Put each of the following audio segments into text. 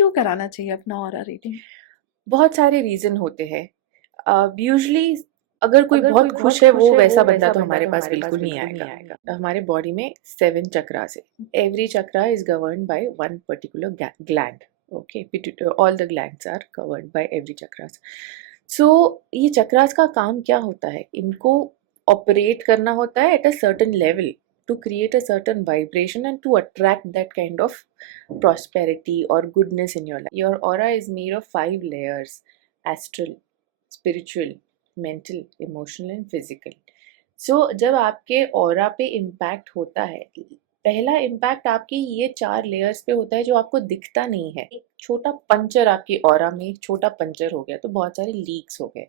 क्यों कराना चाहिए अपना ऑरा रीडिंग? बहुत सारे रीजन होते हैं। यूजली अगर कोई बहुत खुश है वो वैसा बंदा तो हमारे पास बिल्कुल नहीं आएगा। हमारे बॉडी में 7 चक्रास है। Every chakra is govern by one particular gland. Okay, all the glands are covered by every chakras. So ये चक्रास का काम क्या होता है? इनको ऑपरेट करना होता है at a certain level to create a certain vibration and to attract that kind of prosperity or goodness in your life. Your aura is made of 5 layers: astral, spiritual, mental, emotional and physical. So जब आपके aura पे impact होता है, पहला impact आपकी ये 4 layers पे होता है जो आपको दिखता नहीं है। एक छोटा पंचर आपकी ऑरा में, एक छोटा पंचर हो गया तो बहुत सारे लीक्स हो गए।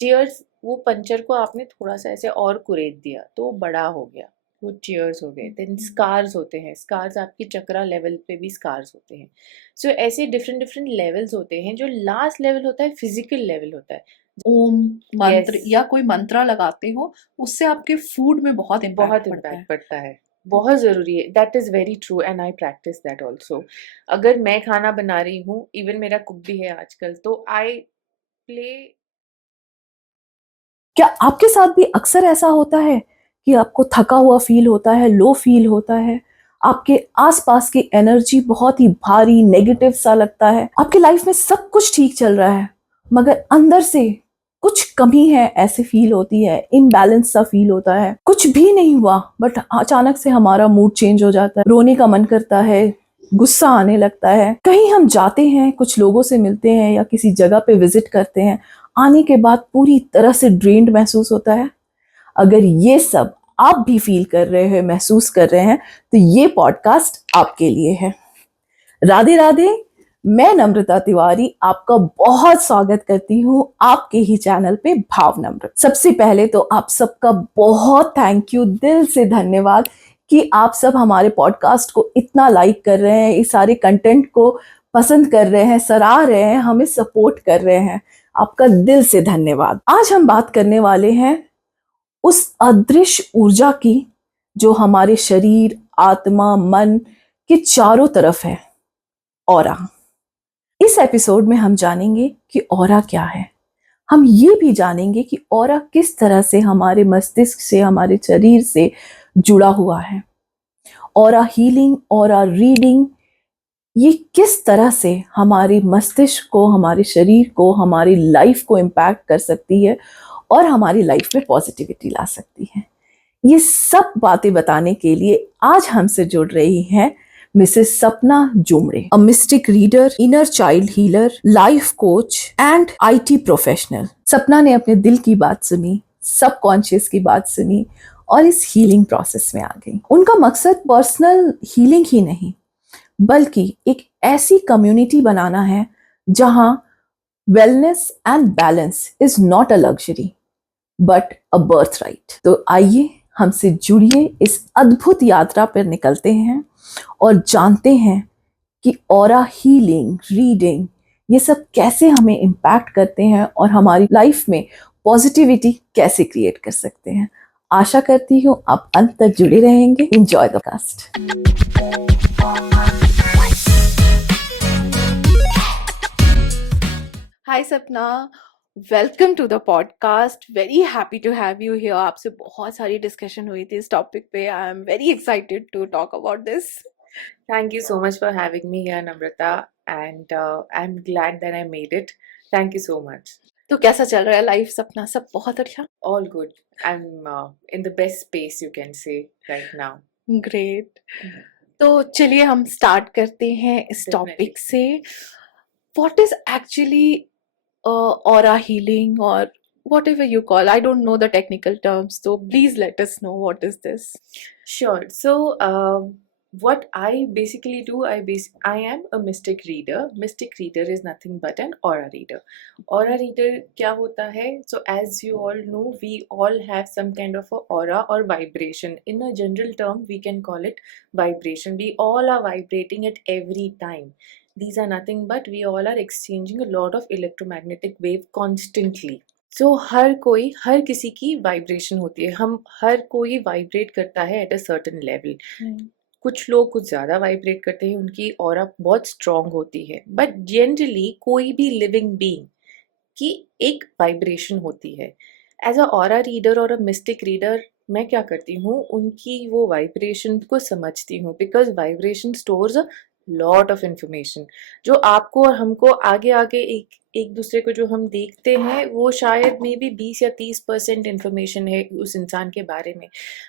टीयर्स, वो पंचर को आपने थोड़ा सा ऐसे और कुरेद दिया तो वो बड़ा हो गया, वो टीयर्स हो गए। देन स्कार्स होते हैं, स्कार्स आपकी चक्रा लेवल पे भी स्कार्स होते हैं। सो ऐसे डिफरेंट डिफरेंट लेवल्स होते हैं। जो लास्ट लेवल होता है फिजिकल लेवल होता है। ओम मंत्र Yes, या कोई मंत्रा लगाते हो, उससे आपके फूड में बहुत बहुत इम्पैक्ट पड़ता इम्पैक्ट है। पड़ता है, बहुत ज़रूरी है। That is very true and I practice that also. अगर मैं खाना बना रही हूँ, इवन मेरा कुक भी है आजकल, तो आई प्ले। क्या आपके साथ भी अक्सर ऐसा होता है कि आपको थका हुआ फील होता है, लो फील होता है, आपके आसपास की एनर्जी बहुत ही भारी नेगेटिव सा लगता है, आपकी लाइफ में सब कुछ ठीक चल रहा है मगर अंदर से कुछ कमी है ऐसे फील होती है, इम्बैलेंस सा फील होता है, कुछ भी नहीं हुआ बट अचानक से हमारा मूड चेंज हो जाता है, रोने का मन करता है, गुस्सा आने लगता है, कहीं हम जाते हैं, कुछ लोगों से मिलते हैं या किसी जगह पे विजिट करते हैं, आने के बाद पूरी तरह से ड्रेन्ड महसूस होता है। अगर ये सब आप भी फील कर रहे हैं, महसूस कर रहे हैं, तो ये पॉडकास्ट आपके लिए है। राधे राधे, मैं नम्रता तिवारी आपका बहुत स्वागत करती हूँ आपके ही चैनल पे भाव नम्रत। सबसे पहले तो आप सबका बहुत थैंक यू, दिल से धन्यवाद कि आप सब हमारे पॉडकास्ट को इतना लाइक कर रहे हैं, इस सारे कंटेंट को पसंद कर रहे हैं, सराह रहे हैं, हमें सपोर्ट कर रहे हैं। आपका दिल से धन्यवाद। आज हम बात करने वाले हैं उस अदृश्य ऊर्जा की जो हमारे शरीर, आत्मा, मन के चारों तरफ है, ऑरा। इस एपिसोड में हम जानेंगे कि ऑरा क्या है। हम ये भी जानेंगे कि ऑरा किस तरह से हमारे मस्तिष्क से, हमारे शरीर से जुड़ा हुआ है। ऑरा हीलिंग, ऑरा रीडिंग, ये किस तरह से हमारे मस्तिष्क को, हमारे शरीर को, हमारी लाइफ को इम्पैक्ट कर सकती है और हमारी लाइफ में पॉजिटिविटी ला सकती है। ये सब बातें बताने के लिए आज हमसे जुड़ रही हैं Mrs Sapna Jumre, a mystic reader, inner child healer, life coach and IT professional. Sapna ने अपने दिल की बात सुनी, सबकॉन्शियस की बात सुनी और इस हीलिंग प्रोसेस में आ गई। उनका मकसद पर्सनल हीलिंग ही नहीं बल्कि एक ऐसी कम्युनिटी बनाना है जहां wellness and balance is not a luxury but a birth right. तो आइए हमसे जुड़िए, इस अद्भुत यात्रा पर निकलते हैं और जानते हैं कि ऑरा हीलिंग, रीडिंग, ये सब कैसे हमें इम्पैक्ट करते हैं और हमारी लाइफ में पॉजिटिविटी कैसे क्रिएट कर सकते हैं। आशा करती हूँ आप अंत तक जुड़े रहेंगे। Enjoy the cast. Hi Sapna, welcome to the podcast. Very happy to have you here. आपसे बहुत सारी डिस्कशन हुई थी इस टॉपिक पे। I am very excited to talk about this. Thank you so much for having me here, Namrata, and I'm glad that I made it. Thank you so much. तो कैसा चल रहा है लाइफ सपना? सब बहुत अच्छा? All good. I'm in the best space you can say right now. Great. तो चलिए हम स्टार्ट करते हैं इस Definitely. टॉपिक से। What is actually aura healing और whatever you call? I don't know the technical terms, so please let us know what is this. Sure. So, what I basically do, I am a mystic reader. Mystic reader is nothing but an aura reader. Aura reader क्या होता है? So, as you all know, we all have some kind of a aura or vibration. In a general term, we can call it vibration. We all are vibrating at every time. These are nothing but we all are exchanging a lot of electromagnetic wave constantly. सो हर किसी की vibration होती है। हम हर कोई vibrate करता है at a certain level. कुछ लोग कुछ ज़्यादा वाइब्रेट करते हैं, उनकी ऑरा बहुत स्ट्रांग होती है, बट जनरली कोई भी लिविंग बीइंग की एक वाइब्रेशन होती है। एज अ ऑरा रीडर और अ मिस्टिक रीडर मैं क्या करती हूँ, उनकी वो वाइब्रेशन को समझती हूँ, because vibration stores a lot of information जो आपको और हमको आगे आगे एक एक दूसरे को जो हम देखते हैं वो शायद मे बी 20 या 30% इंफॉर्मेशन है उस इंसान के बारे में,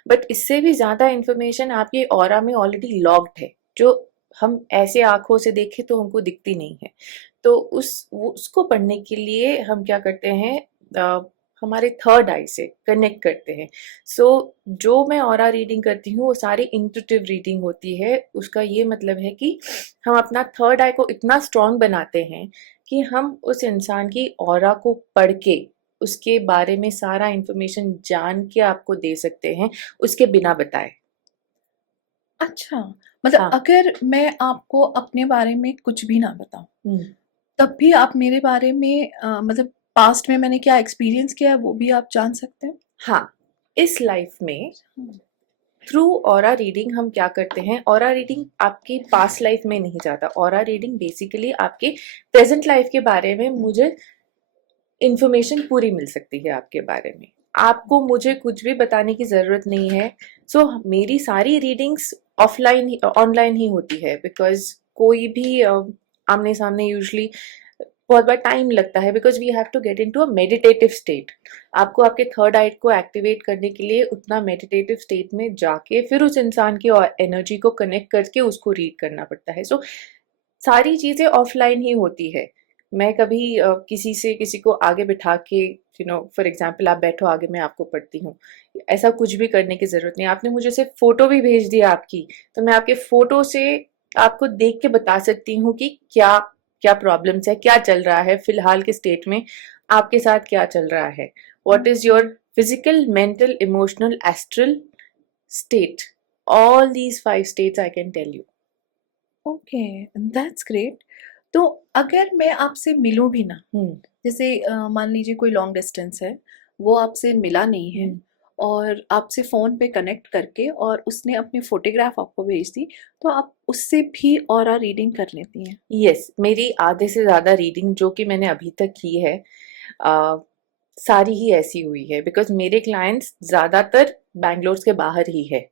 बट इससे भी ज़्यादा इंफॉर्मेशन आपके ऑरा में ऑलरेडी लॉग्ड है, जो हम ऐसे आंखों से देखें तो हमको दिखती नहीं है। तो उसको पढ़ने के लिए हम क्या करते हैं, हमारे थर्ड आई से कनेक्ट करते हैं। सो जो मैं ऑरा रीडिंग करती हूँ वो सारी इंट्यूटिव रीडिंग होती है। उसका ये मतलब है कि हम अपना थर्ड आई को इतना स्ट्रांग बनाते हैं कि हम उस इंसान की ऑरा को पढ़ के उसके बारे में सारा इंफॉर्मेशन जान के आपको दे सकते हैं, उसके बिना बताए। अच्छा, मतलब हाँ। अगर मैं आपको अपने बारे में कुछ भी ना बताऊं, हम्म। तब भी आप मेरे बारे में मतलब पास्ट में मैंने क्या एक्सपीरियंस किया है वो भी आप जान सकते हैं? हाँ, इस लाइफ में थ्रू ऑरा रीडिंग हम क्या करते हैं, ऑरा रीडिंग आपकी पास्ट लाइफ में नहीं जाता, ऑरा रीडिंग बेसिकली आपके प्रेजेंट लाइफ के बारे में मुझे इंफॉर्मेशन पूरी मिल सकती है आपके बारे में, आपको मुझे कुछ भी बताने की ज़रूरत नहीं है। सो मेरी सारी रीडिंग्स ऑफलाइन ऑनलाइन ही होती है, बिकॉज कोई भी आमने सामने यूजली बहुत बार टाइम लगता है, because we have to get in to a meditative state. आपको आपके थर्ड आई को एक्टिवेट करने के लिए उतना मेडिटेटिव स्टेट में जाके फिर उस इंसान की एनर्जी को कनेक्ट करके उसको रीड करना पड़ता है। सो सारी चीज़ें ऑफलाइन ही होती है। मैं कभी किसी से किसी को आगे बिठा के फॉर एग्जाम्पल आप बैठो आगे मैं आपको पढ़ती हूँ, ऐसा कुछ भी करने की ज़रूरत नहीं। आपने मुझे सिर्फ फ़ोटो भी भेज दिया आपकी, तो मैं आपके फ़ोटो से आपको देख के बता सकती हूँ कि क्या क्या प्रॉब्लम्स है, क्या चल रहा है फिलहाल के स्टेट में, आपके साथ क्या चल रहा है, what is your physical, mental, emotional, astral state, all these 5 states I can tell you. Okay, that's great. तो अगर मैं आपसे मिलूं भी ना, जैसे मान लीजिए कोई लॉन्ग डिस्टेंस है, वो आपसे मिला नहीं है और आपसे फ़ोन पे कनेक्ट करके और उसने अपनी फोटोग्राफ आपको भेज दी, तो आप उससे भी ऑरा रीडिंग कर लेती हैं? यस, मेरी आधे से ज़्यादा रीडिंग जो कि मैंने अभी तक की है सारी ही ऐसी हुई है, बिकॉज मेरे क्लाइंट्स ज़्यादातर बैंगलोर के बाहर ही है।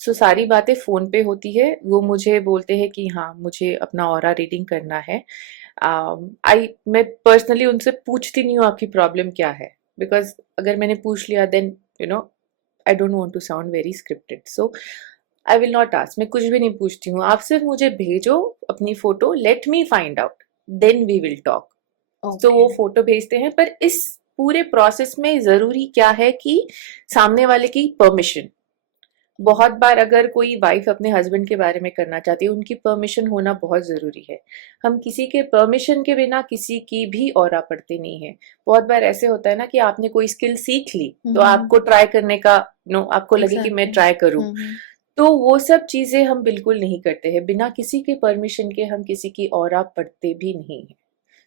सो सारी बातें फ़ोन पे होती है, वो मुझे बोलते हैं कि हाँ मुझे अपना ऑरा रीडिंग करना है। मैं पर्सनली उनसे पूछती नहीं हूँ आपकी प्रॉब्लम क्या है, बिकॉज अगर मैंने पूछ लिया then I don't want to sound very scripted, so I will not ask. मैं कुछ भी नहीं पूछती हूँ, आप सिर्फ मुझे भेजो अपनी photo, let me find out, then we will talk. तो वो फोटो भेजते हैं, पर इस पूरे प्रोसेस में ज़रूरी क्या है कि सामने वाले की परमिशन। बहुत बार अगर कोई वाइफ अपने हस्बैंड के बारे में करना चाहती है, उनकी परमिशन होना बहुत ज़रूरी है। हम किसी के परमिशन के बिना किसी की भी ऑरा पढ़ते नहीं है। बहुत बार ऐसे होता है ना कि आपने कोई स्किल सीख ली तो आपको ट्राई करने का आपको लगे कि मैं ट्राई करूं, तो वो सब चीज़ें हम बिल्कुल नहीं करते हैं। बिना किसी के परमिशन के हम किसी की ऑरा पढ़ते भी नहीं है।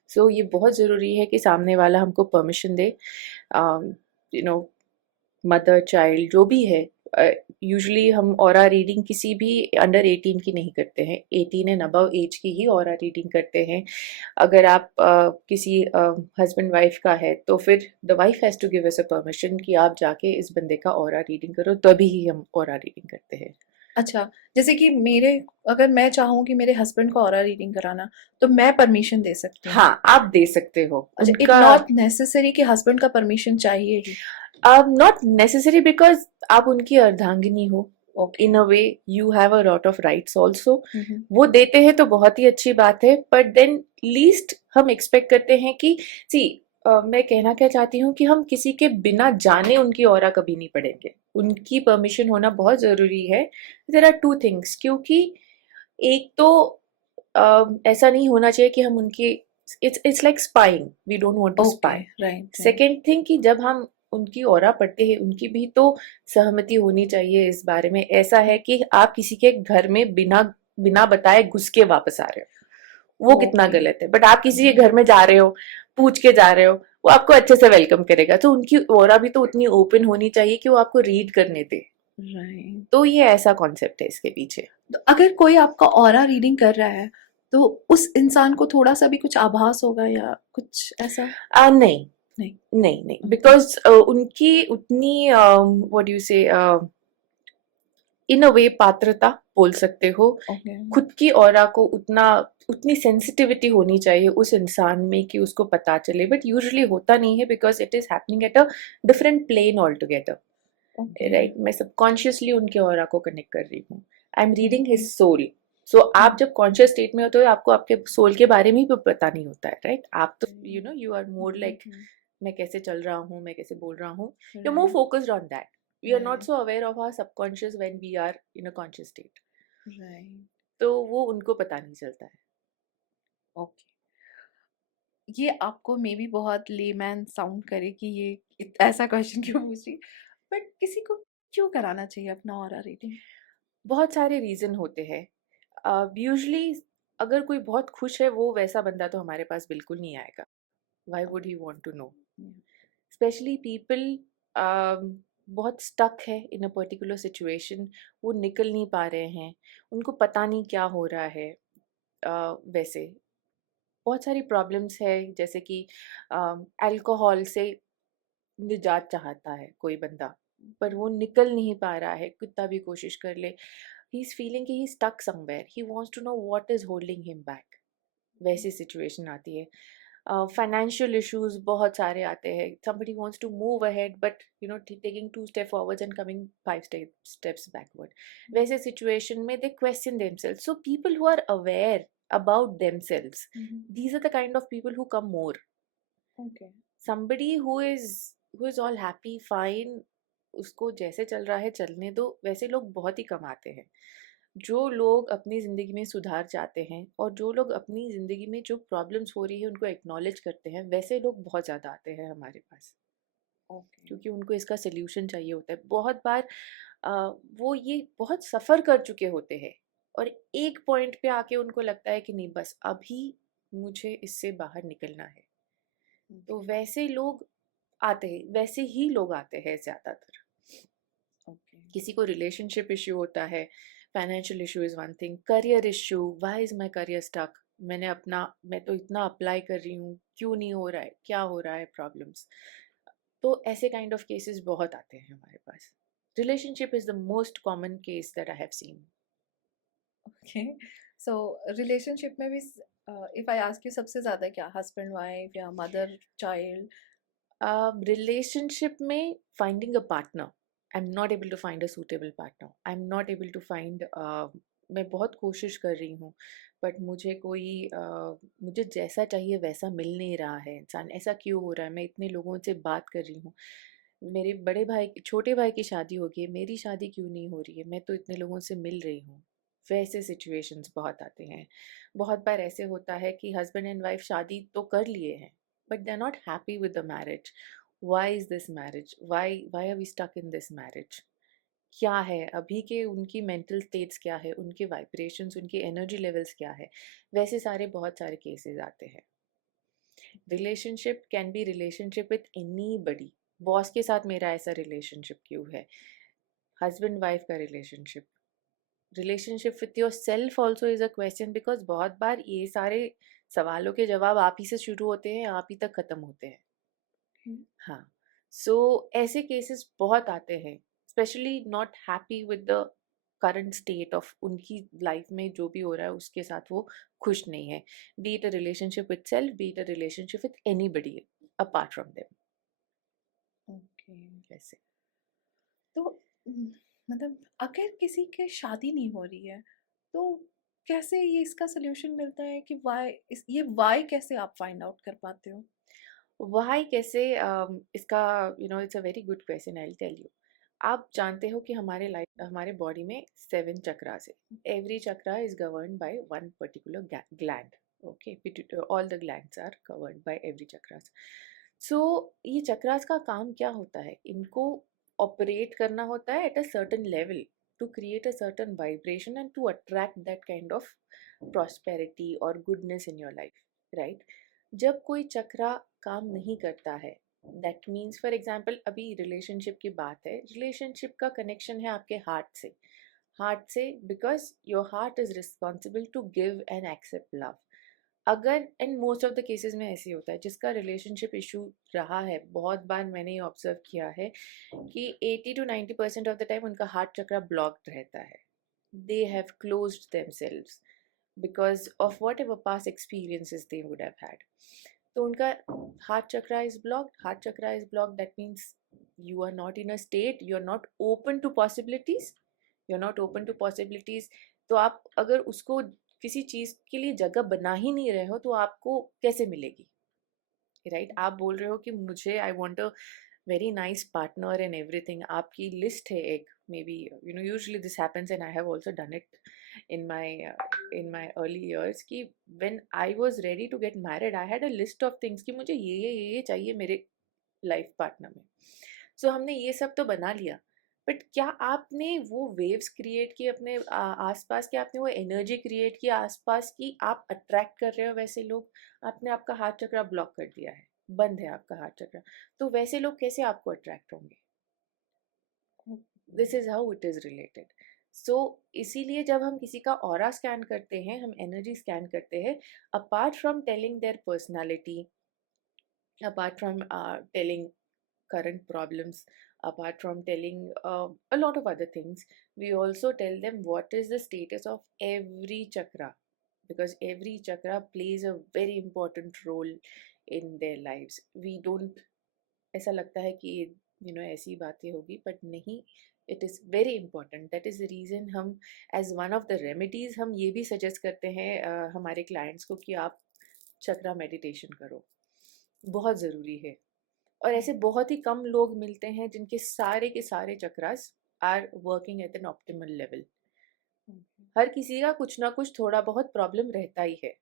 सो ये बहुत ज़रूरी है कि सामने वाला हमको परमिशन दे। मदर चाइल्ड जो भी है, यूजुअली हम ऑरा रीडिंग किसी भी अंडर 18 की नहीं करते हैं, 18 एंड अबव एज की ही ऑरा रीडिंग करते हैं। अगर आप किसी हस्बैंड वाइफ का है तो फिर the wife has to give us a permission कि आप जाके इस बंदे का ऑरा रीडिंग करो, तभी ही हम ऑरा रीडिंग करते हैं। अच्छा, जैसे कि अगर मैं चाहूँ कि मेरे हस्बैंड को ऑरा रीडिंग कराना, तो मैं परमिशन दे सकती हूँ? हाँ, आप दे सकते हो। अच्छा, इट नॉट नेसेसरी कि हस्बैंड का परमिशन चाहिए ही? नॉट नेसेसरी, बिकॉज आप उनकी अर्धांगिनी हो। In a way you have a lot of rights also. वो देते हैं तो बहुत ही अच्छी बात है, बट देन लीस्ट हम एक्सपेक्ट करते हैं कि मैं कहना क्या चाहती हूँ कि हम किसी के बिना जाने उनकी ऑरा कभी नहीं पढ़ेंगे, उनकी परमिशन होना बहुत ज़रूरी है। देयर आर टू थिंग्स, क्योंकि एक तो ऐसा नहीं होना चाहिए कि हम उनकी it's like spying, we don't want to spy. Right. Second thing कि जब हम उनकी ऑरा पढ़ते हैं उनकी भी तो सहमति होनी चाहिए इस बारे में। ऐसा है कि आप किसी के घर में बिना बिना बताए घुस के वापस आ रहे हो, वो कितना गलत है। बट आप किसी के घर में जा रहे हो, पूछ के जा रहे हो, वो आपको अच्छे से वेलकम करेगा, तो उनकी ऑरा भी तो उतनी ओपन होनी चाहिए कि वो आपको रीड करने दे। राइट। तो ये ऐसा कॉन्सेप्ट है इसके पीछे। तो अगर कोई आपका ऑरा रीडिंग कर रहा है तो उस इंसान को थोड़ा सा भी कुछ आभास होगा या कुछ ऐसा? नहीं नहीं। नहीं नहीं, ओके। बिकॉज उनकी उतनी व्हाट यू से इन अ वे पात्रता बोल सकते हो, ओके। खुद की ऑरा को उतनी सेंसिटिविटी होनी चाहिए उस इंसान में कि उसको पता चले, बट यूजुअली होता नहीं है because it is happening at a different plane all together, okay. Right. मैं सबकॉन्शियसली उनके ऑरा को कनेक्ट कर रही हूँ, I am reading his okay. Soul. So आप जब कॉन्शियस स्टेट में होते हो आपको आपके सोल के बारे में ही पता नहीं होता है, राइट। आप तो यू आर मोर लाइक मैं कैसे चल रहा हूँ, मैं कैसे बोल रहा हूँ, you are more focused on that, we are not right. so aware of our subconscious when we are in a conscious state, right. तो वो उनको पता नहीं चलता है। ओके। ये आपको मे बी बहुत लेमैन साउंड करे कि ये ऐसा क्वेश्चन क्यों पूछ रही, बट किसी को क्यों कराना चाहिए अपना ऑरा रीडिंग? बहुत सारे रीजन होते हैं। यूजुअली अगर कोई बहुत खुश है वो वैसा बंदा तो हमारे पास बिल्कुल नहीं आएगा। Why would he want to know? Especially people बहुत स्टक है इन अ पर्टिकुलर सिचुएशन, वो निकल नहीं पा रहे हैं, उनको पता नहीं क्या हो रहा है। वैसे बहुत सारी प्रॉब्लम्स है, जैसे कि अल्कोहल से निजात चाहता है कोई बंदा, पर वो निकल नहीं पा रहा है, कितना भी कोशिश कर ले, ही इज फीलिंग कि he stuck somewhere, he wants to know what is holding him back. वैसी सिचुएशन आती है। फाइनेंशियल इश्यूज बहुत सारे आते हैं, somebody wants to move ahead but taking 2 steps forwards and coming 5 steps backward। वैसे सिचुएशन में they question themselves, so people who are aware about themselves, these are the kind of people who come more। Okay. somebody who is all happy fine, उसको जैसे चल रहा है चलने दो, वैसे लोग बहुत ही कम आते हैं। जो लोग अपनी ज़िंदगी में सुधार चाहते हैं और जो लोग अपनी ज़िंदगी में जो प्रॉब्लम्स हो रही है उनको एक्नॉलेज करते हैं, वैसे लोग बहुत ज़्यादा आते हैं हमारे पास, ओके। क्योंकि उनको इसका सल्यूशन चाहिए होता है। बहुत बार वो ये बहुत सफ़र कर चुके होते हैं और एक पॉइंट पे आके उनको लगता है कि नहीं बस अभी मुझे इससे बाहर निकलना है, तो वैसे लोग आते हैं, वैसे ही लोग आते हैं ज़्यादातर। ओके। किसी को रिलेशनशिप इश्यू होता है, financial issue is one thing, career issue, why is my career stuck, मैं तो इतना अप्लाई कर रही हूँ, क्यों नहीं हो रहा है, क्या हो रहा है, प्रॉब्लम्स। तो ऐसे काइंड ऑफ केसेस बहुत आते हैं हमारे पास। Relationship is the most common case that I have seen. Okay. So relationship में भी इफ आई आस्क यू सबसे ज्यादा क्या, हस्बैंड वाइफ या मदर चाइल्ड? रिलेशनशिप में finding a partner, I am not able to find a suitable partner, I am not able to find, मैं बहुत कोशिश कर रही हूँ बट मुझे जैसा चाहिए वैसा मिल नहीं रहा है इंसान, ऐसा क्यों हो रहा है, मैं इतने लोगों से बात कर रही हूँ, मेरे छोटे भाई की शादी हो गई है, मेरी शादी क्यों नहीं हो रही है, मैं तो इतने लोगों से मिल रही हूँ। वैसे सिचुएशंस बहुत आते हैं। बहुत बार ऐसे होता है कि हस्बैंड एंड वाइफ शादी तो कर लिए हैं but they're not happy with the marriage। why is this marriage, why are we stuck in this marriage? क्या है अभी के उनकी मेंटल स्टेट्स, क्या है उनके वाइब्रेशंस, उनके एनर्जी लेवल्स क्या है, वैसे सारे बहुत सारे केसेस आते हैं। Relationship can be relationship with any buddy, boss के साथ मेरा ऐसा रिलेशनशिप क्यों है, हस्बैंड वाइफ का relationship, relationship with your self also is a question, because बहुत बार ये सारे सवालों के जवाब आप ही से शुरू होते हैं, आप ही तक खत्म होते हैं। हाँ, सो ऐसे केसेस बहुत आते हैं, specially not happy with the current state of उनकी लाइफ में, जो भी हो रहा है उसके साथ वो खुश नहीं है, B it a relationship with self, B it a relationship with anybody apart from them. Okay. वैसे तो मतलब अगर किसी के शादी नहीं हो रही है तो कैसे ये इसका सोल्यूशन मिलता है कि ये वाई कैसे आप फाइंड आउट कर पाते हो? वाई कैसे, इसका it's a very good question, I will tell you. आप जानते हो कि हमारे बॉडी में 7 चक्रास है, every chakra is govern by one particular gland, okay, all the glands are govern by every chakras. So ये चक्रास का काम क्या होता है, इनको ऑपरेट करना होता है at a certain level to create a certain vibration and to attract that kind of prosperity और goodness in your life, right. जब कोई चक्रा काम नहीं करता है दैट मीन्स फॉर एग्जाम्पल अभी रिलेशनशिप की बात है, रिलेशनशिप का कनेक्शन है आपके हार्ट से because your heart is responsible to give and accept love. अगर and most of the cases में ऐसे ही होता है, जिसका रिलेशनशिप इशू रहा है, बहुत बार मैंने ये ऑब्जर्व किया है कि 80 to 90% ऑफ द टाइम उनका हार्ट चक्रा ब्लॉक्ड रहता है. They have closed themselves because of whatever past experiences they would have had. तो उनका heart chakra is blocked. That means you are not in a state, you are not open to possibilities. तो आप अगर उसको किसी चीज के लिए जगह बना ही नहीं रहे हो तो आपको कैसे मिलेगी, राइट? आप बोल रहे हो कि मुझे I want a very nice partner and everything. आपकी लिस्ट है एक, may be usually this happens and I have also done it in my early years कि when I was ready to get married I had a list of things कि मुझे ये चाहिए मेरे life partner में. सो हमने ये सब तो बना लिया, बट क्या आपने वो वेव्स क्रिएट की अपने आसपास, क्या आपने वो एनर्जी क्रिएट की आसपास की आप अट्रैक्ट कर रहे हो वैसे लोग? आपने आपका हार्ट चक्रा ब्लॉक कर दिया है, बंद है आपका हार्ट चक्रा, तो वैसे लोग कैसे आपको अट्रैक्ट होंगे? This is how it is related. So इसीलिए जब हम किसी का ऑरा स्कैन करते हैं, हम एनर्जी स्कैन करते हैं, apart from telling there personality, apart from telling current problems, apart from telling a lot of other things, we also tell them what is the status of every chakra, because every chakra plays a very important role in their lives. We don't, ऐसा लगता है कि ऐसी बातें होगी, but नहीं, it is very important. That is the reason हम as one of the remedies हम ये भी सजेस्ट करते हैं हमारे क्लाइंट्स को कि आप चक्रा मेडिटेशन करो, बहुत ज़रूरी है. और ऐसे बहुत ही कम लोग मिलते हैं जिनके सारे के सारे chakras are working at an optimal level. हर किसी का कुछ ना कुछ थोड़ा बहुत प्रॉब्लम रहता ही है.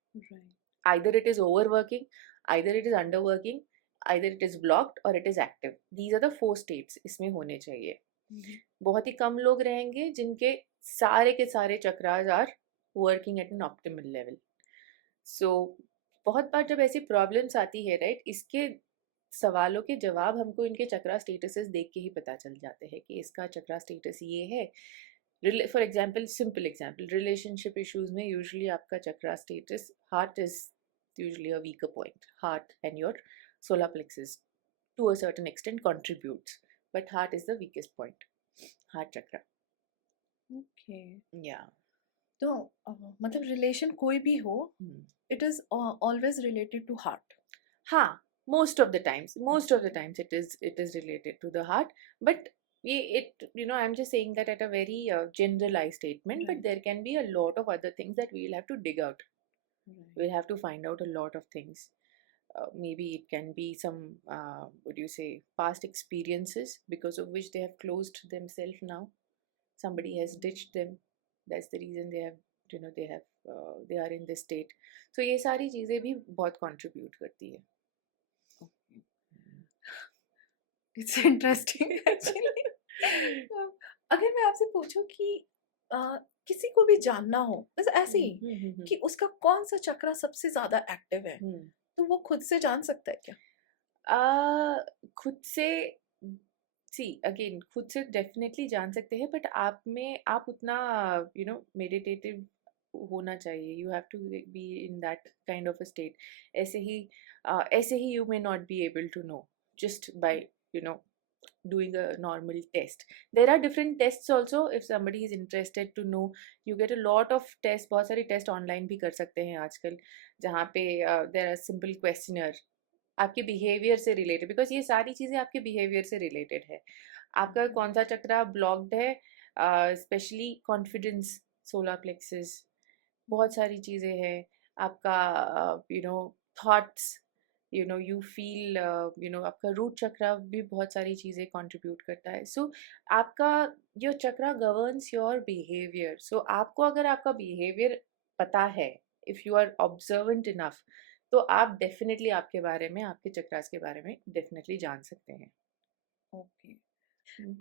Either it is over working, either it is under working, either it is blocked और it is active. These are the 4 states इसमें होने चाहिए. बहुत ही कम लोग रहेंगे जिनके सारे के सारे chakras are working at an optimal level. So बहुत बार जब ऐसी प्रॉब्लम्स आती है, राइट, इसके सवालों के जवाब हमको इनके चक्रा स्टेटसेस देख के ही पता चल जाते हैं कि इसका चक्रा स्टेटस ये है. For example, simple example, relationship issues में यूजुअली आपका chakra status, heart is usually a weaker point. Heart and your solar plexus to a certain extent contributes, but heart is the weakest point, heart chakra. Okay. Yeah. तो मतलब relation कोई भी हो, it is always related to heart. हाँ, most of the times it is related to the heart, but I'm just saying that at a very generalized statement, but Right. there can be a lot of other things that we'll have to dig out. We'll have to find out a lot of things. Maybe it can be some what do you say, past experiences because of which they have closed themselves now. Somebody has ditched them. That's the reason they have they are in this state. So ये सारी चीजें भी बहुत contribute करती है. It's interesting actually. अगर मैं आपसे पूछूं कि किसी को भी जानना हो बस ऐसे ही कि उसका कौन सा चक्रा सबसे ज्यादा एक्टिव है, तो वो खुद से जान सकता है क्या? खुद से, सी अगेन, खुद से डेफिनेटली जान सकते हैं, बट आप उतना मेडिटेटिव होना चाहिए. You have to be in that kind of a state. ऐसे ही you may not be able to know just by doing a normal test. There are different tests also. If somebody is interested to know, you get a lot of tests. बहुत सारी test online भी कर सकते हैं आजकल, जहाँ पे there are simple questionnaire आपके बिहेवियर से रिलेटेड, बिकॉज ये सारी चीज़ें आपके बिहेवियर से रिलेटेड है. आपका कौन सा चक्रा ब्लॉक्ड है, स्पेशली कॉन्फिडेंस, सोलर प्लेक्सस, बहुत सारी चीज़ें हैं. आपका थॉट्स, you feel आपका रूट चक्रा भी बहुत सारी चीज़ें कंट्रीब्यूट करता है. सो आपका your chakra governs your behaviour. So आपको अगर आपका बिहेवियर पता है, if you are observant enough, तो आप डेफिनेटली आपके बारे में, आपके चक्रास के बारे में डेफिनेटली जान सकते हैं. ओके.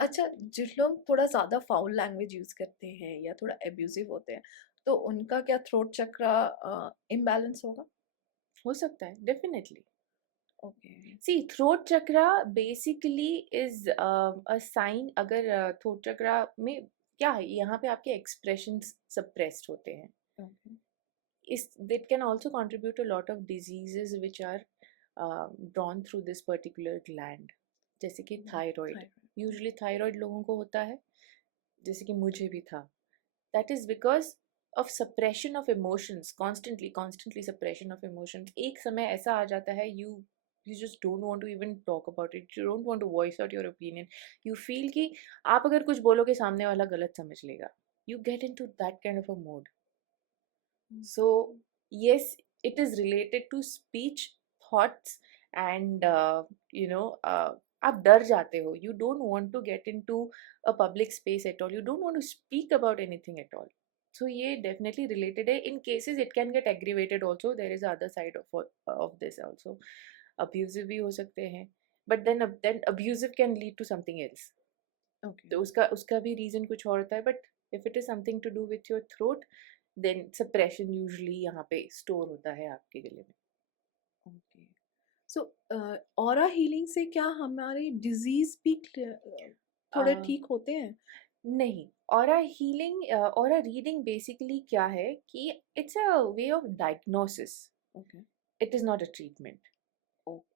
अच्छा, जिन लोग थोड़ा ज़्यादा फाउल लैंग्वेज यूज़ करते हैं या थोड़ा एब्यूजिव होते हैं, तो उनका क्या थ्रोट चक्रा इम्बैलेंस होगा? हो सकता है, definitely. Okay. See throat chakra basically is a sign, अगर थ्रोट चक्रा में क्या है, यहाँ पे आपके एक्सप्रेशंस सप्रेस्ड होते हैं. Okay. is that can also contribute to a lot of diseases which are drawn through this particular gland, जैसे कि थायराइड. यूजुअली थायराइड लोगों को होता है, जैसे कि मुझे भी था. That is because of suppression of emotions, constantly suppression of emotions. एक समय ऐसा आ जाता है, you just don't want to even talk about it, you don't want to voice out your opinion, you feel कि आप अगर कुछ बोलोगे सामने वाला गलत समझ लेगा. You get into that kind of a mode. So yes, it is related to speech, thoughts, and आप डर जाते हो. You don't want to get into a public space at all. You don't want to speak about anything at all. So ये definitely related है. In cases it can get aggravated also. There is other side of this also. Abusive भी हो सकते हैं. But then abusive can lead to something else. Okay. तो उसका भी reason कुछ और होता है. But if it is something to do with your throat, then suppression usually यहाँ पे स्टोर होता है आपके गले में. ओके। सो ऑरा हीलिंग से क्या हमारे डिजीज भी थोड़े अ, ठीक होते हैं? नहीं, aura healing, aura reading basically क्या है कि it's a way of diagnosis. Okay. It is not a treatment.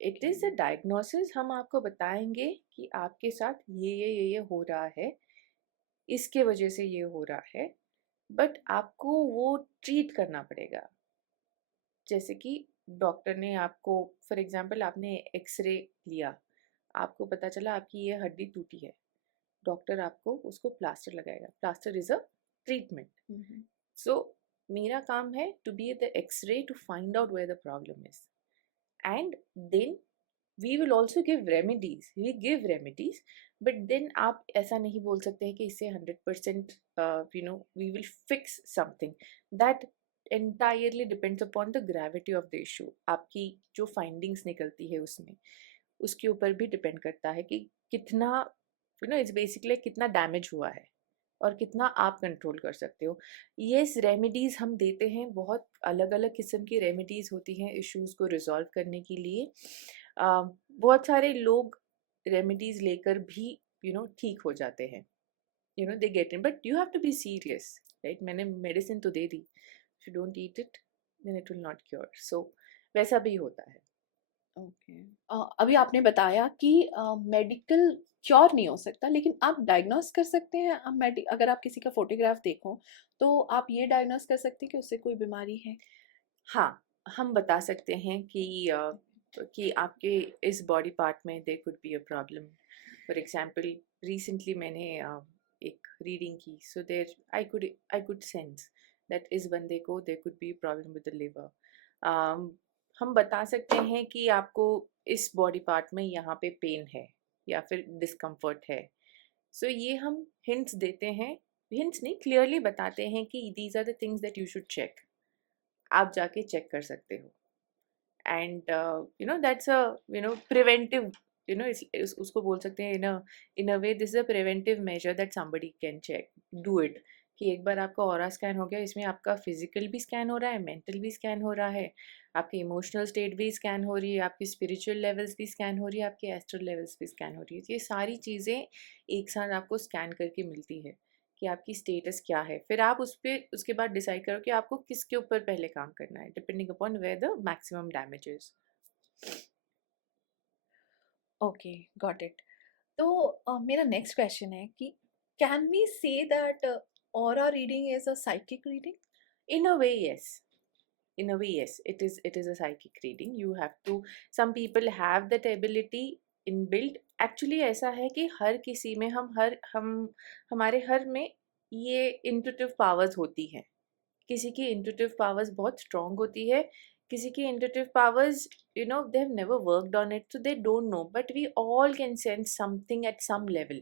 It is a diagnosis. हम आपको बताएंगे कि आपके साथ ये हो रहा है, इसके वजह से ये हो रहा है, बट आपको वो ट्रीट करना पड़ेगा. जैसे कि डॉक्टर ने आपको, फॉर एग्जांपल आपने एक्सरे लिया, आपको पता चला आपकी ये हड्डी टूटी है, डॉक्टर आपको उसको प्लास्टर लगाएगा. Plaster is a treatment. So मेरा काम है to be the X-ray to find out where the problem is, and then we will also give remedies. We give remedies, but then आप ऐसा नहीं बोल सकते हैं कि इससे 100% we will fix something. That entirely depends upon the gravity of the issue. आपकी जो फाइंडिंग्स निकलती है उसमें, उसके ऊपर भी डिपेंड करता है कि कितना, इट्स बेसिकली कितना डैमेज हुआ है और कितना आप कंट्रोल कर सकते हो. येस, रेमेडीज़ हम देते हैं, बहुत अलग अलग किस्म की रेमेडीज़ होती हैं इश्यूज़ को रिजॉल्व करने के लिए. बहुत सारे लोग रेमेडीज़ लेकर भी ठीक हो जाते हैं. They get in, but you have to be serious, right. मैंने मेडिसिन तो दे दी, if you don't eat it then it will not cure. So वैसा भी होता है. ओके। अभी आपने बताया कि मेडिकल क्योर नहीं हो सकता, लेकिन आप डायग्नोस कर सकते हैं. अगर आप किसी का फोटोग्राफ देखो तो आप ये डायग्नोस कर सकते हैं कि उससे कोई बीमारी है. हाँ, हम बता सकते हैं कि आपके इस बॉडी पार्ट में there could be a problem. For example recently मैंने एक रीडिंग की, so there I could sense that इस बंदे को there could be problem with the liver. हम बता सकते हैं कि आपको इस बॉडी पार्ट में यहाँ पे पेन है या फिर डिस्कम्फर्ट है. सो ये हम हिंट्स देते हैं, हिंट्स नहीं, क्लियरली बताते हैं कि these are the things that you should check. आप जाके चेक कर सकते हो. एंड दैट्स अ प्रिवेंटिव, उसको बोल सकते हैं in a way this is a preventive measure that somebody can check, do it. कि एक बार आपका ऑरा स्कैन हो गया, इसमें आपका फिजिकल भी स्कैन हो रहा है, मेंटल भी स्कैन हो रहा है, आपकी इमोशनल स्टेट भी स्कैन हो रही है, आपकी स्पिरिचुअल लेवल्स भी स्कैन हो रही है, आपकी एस्ट्रल लेवल्स भी स्कैन हो रही है. ये सारी चीज़ें एक साथ आपको स्कैन करके मिलती है कि आपकी स्टेटस क्या है. फिर आप उसके बाद डिसाइड करो कि आपको किसके ऊपर पहले काम करना है, depending upon where the maximum damage is. Okay, got it. तो मेरा नेक्स्ट क्वेश्चन है कि can we say that aura reading is a psychic reading? In a way, yes. In a way, yes. It is a psychic reading. You have to. Some people have that ability inbuilt. Actually, ऐसा है कि हर किसी में हमारे हर में ये intuitive powers होती हैं. किसी की intuitive powers बहुत strong होती है. किसी की intuitive powers, they have never worked on it, so they don't know. But we all can sense something at some level.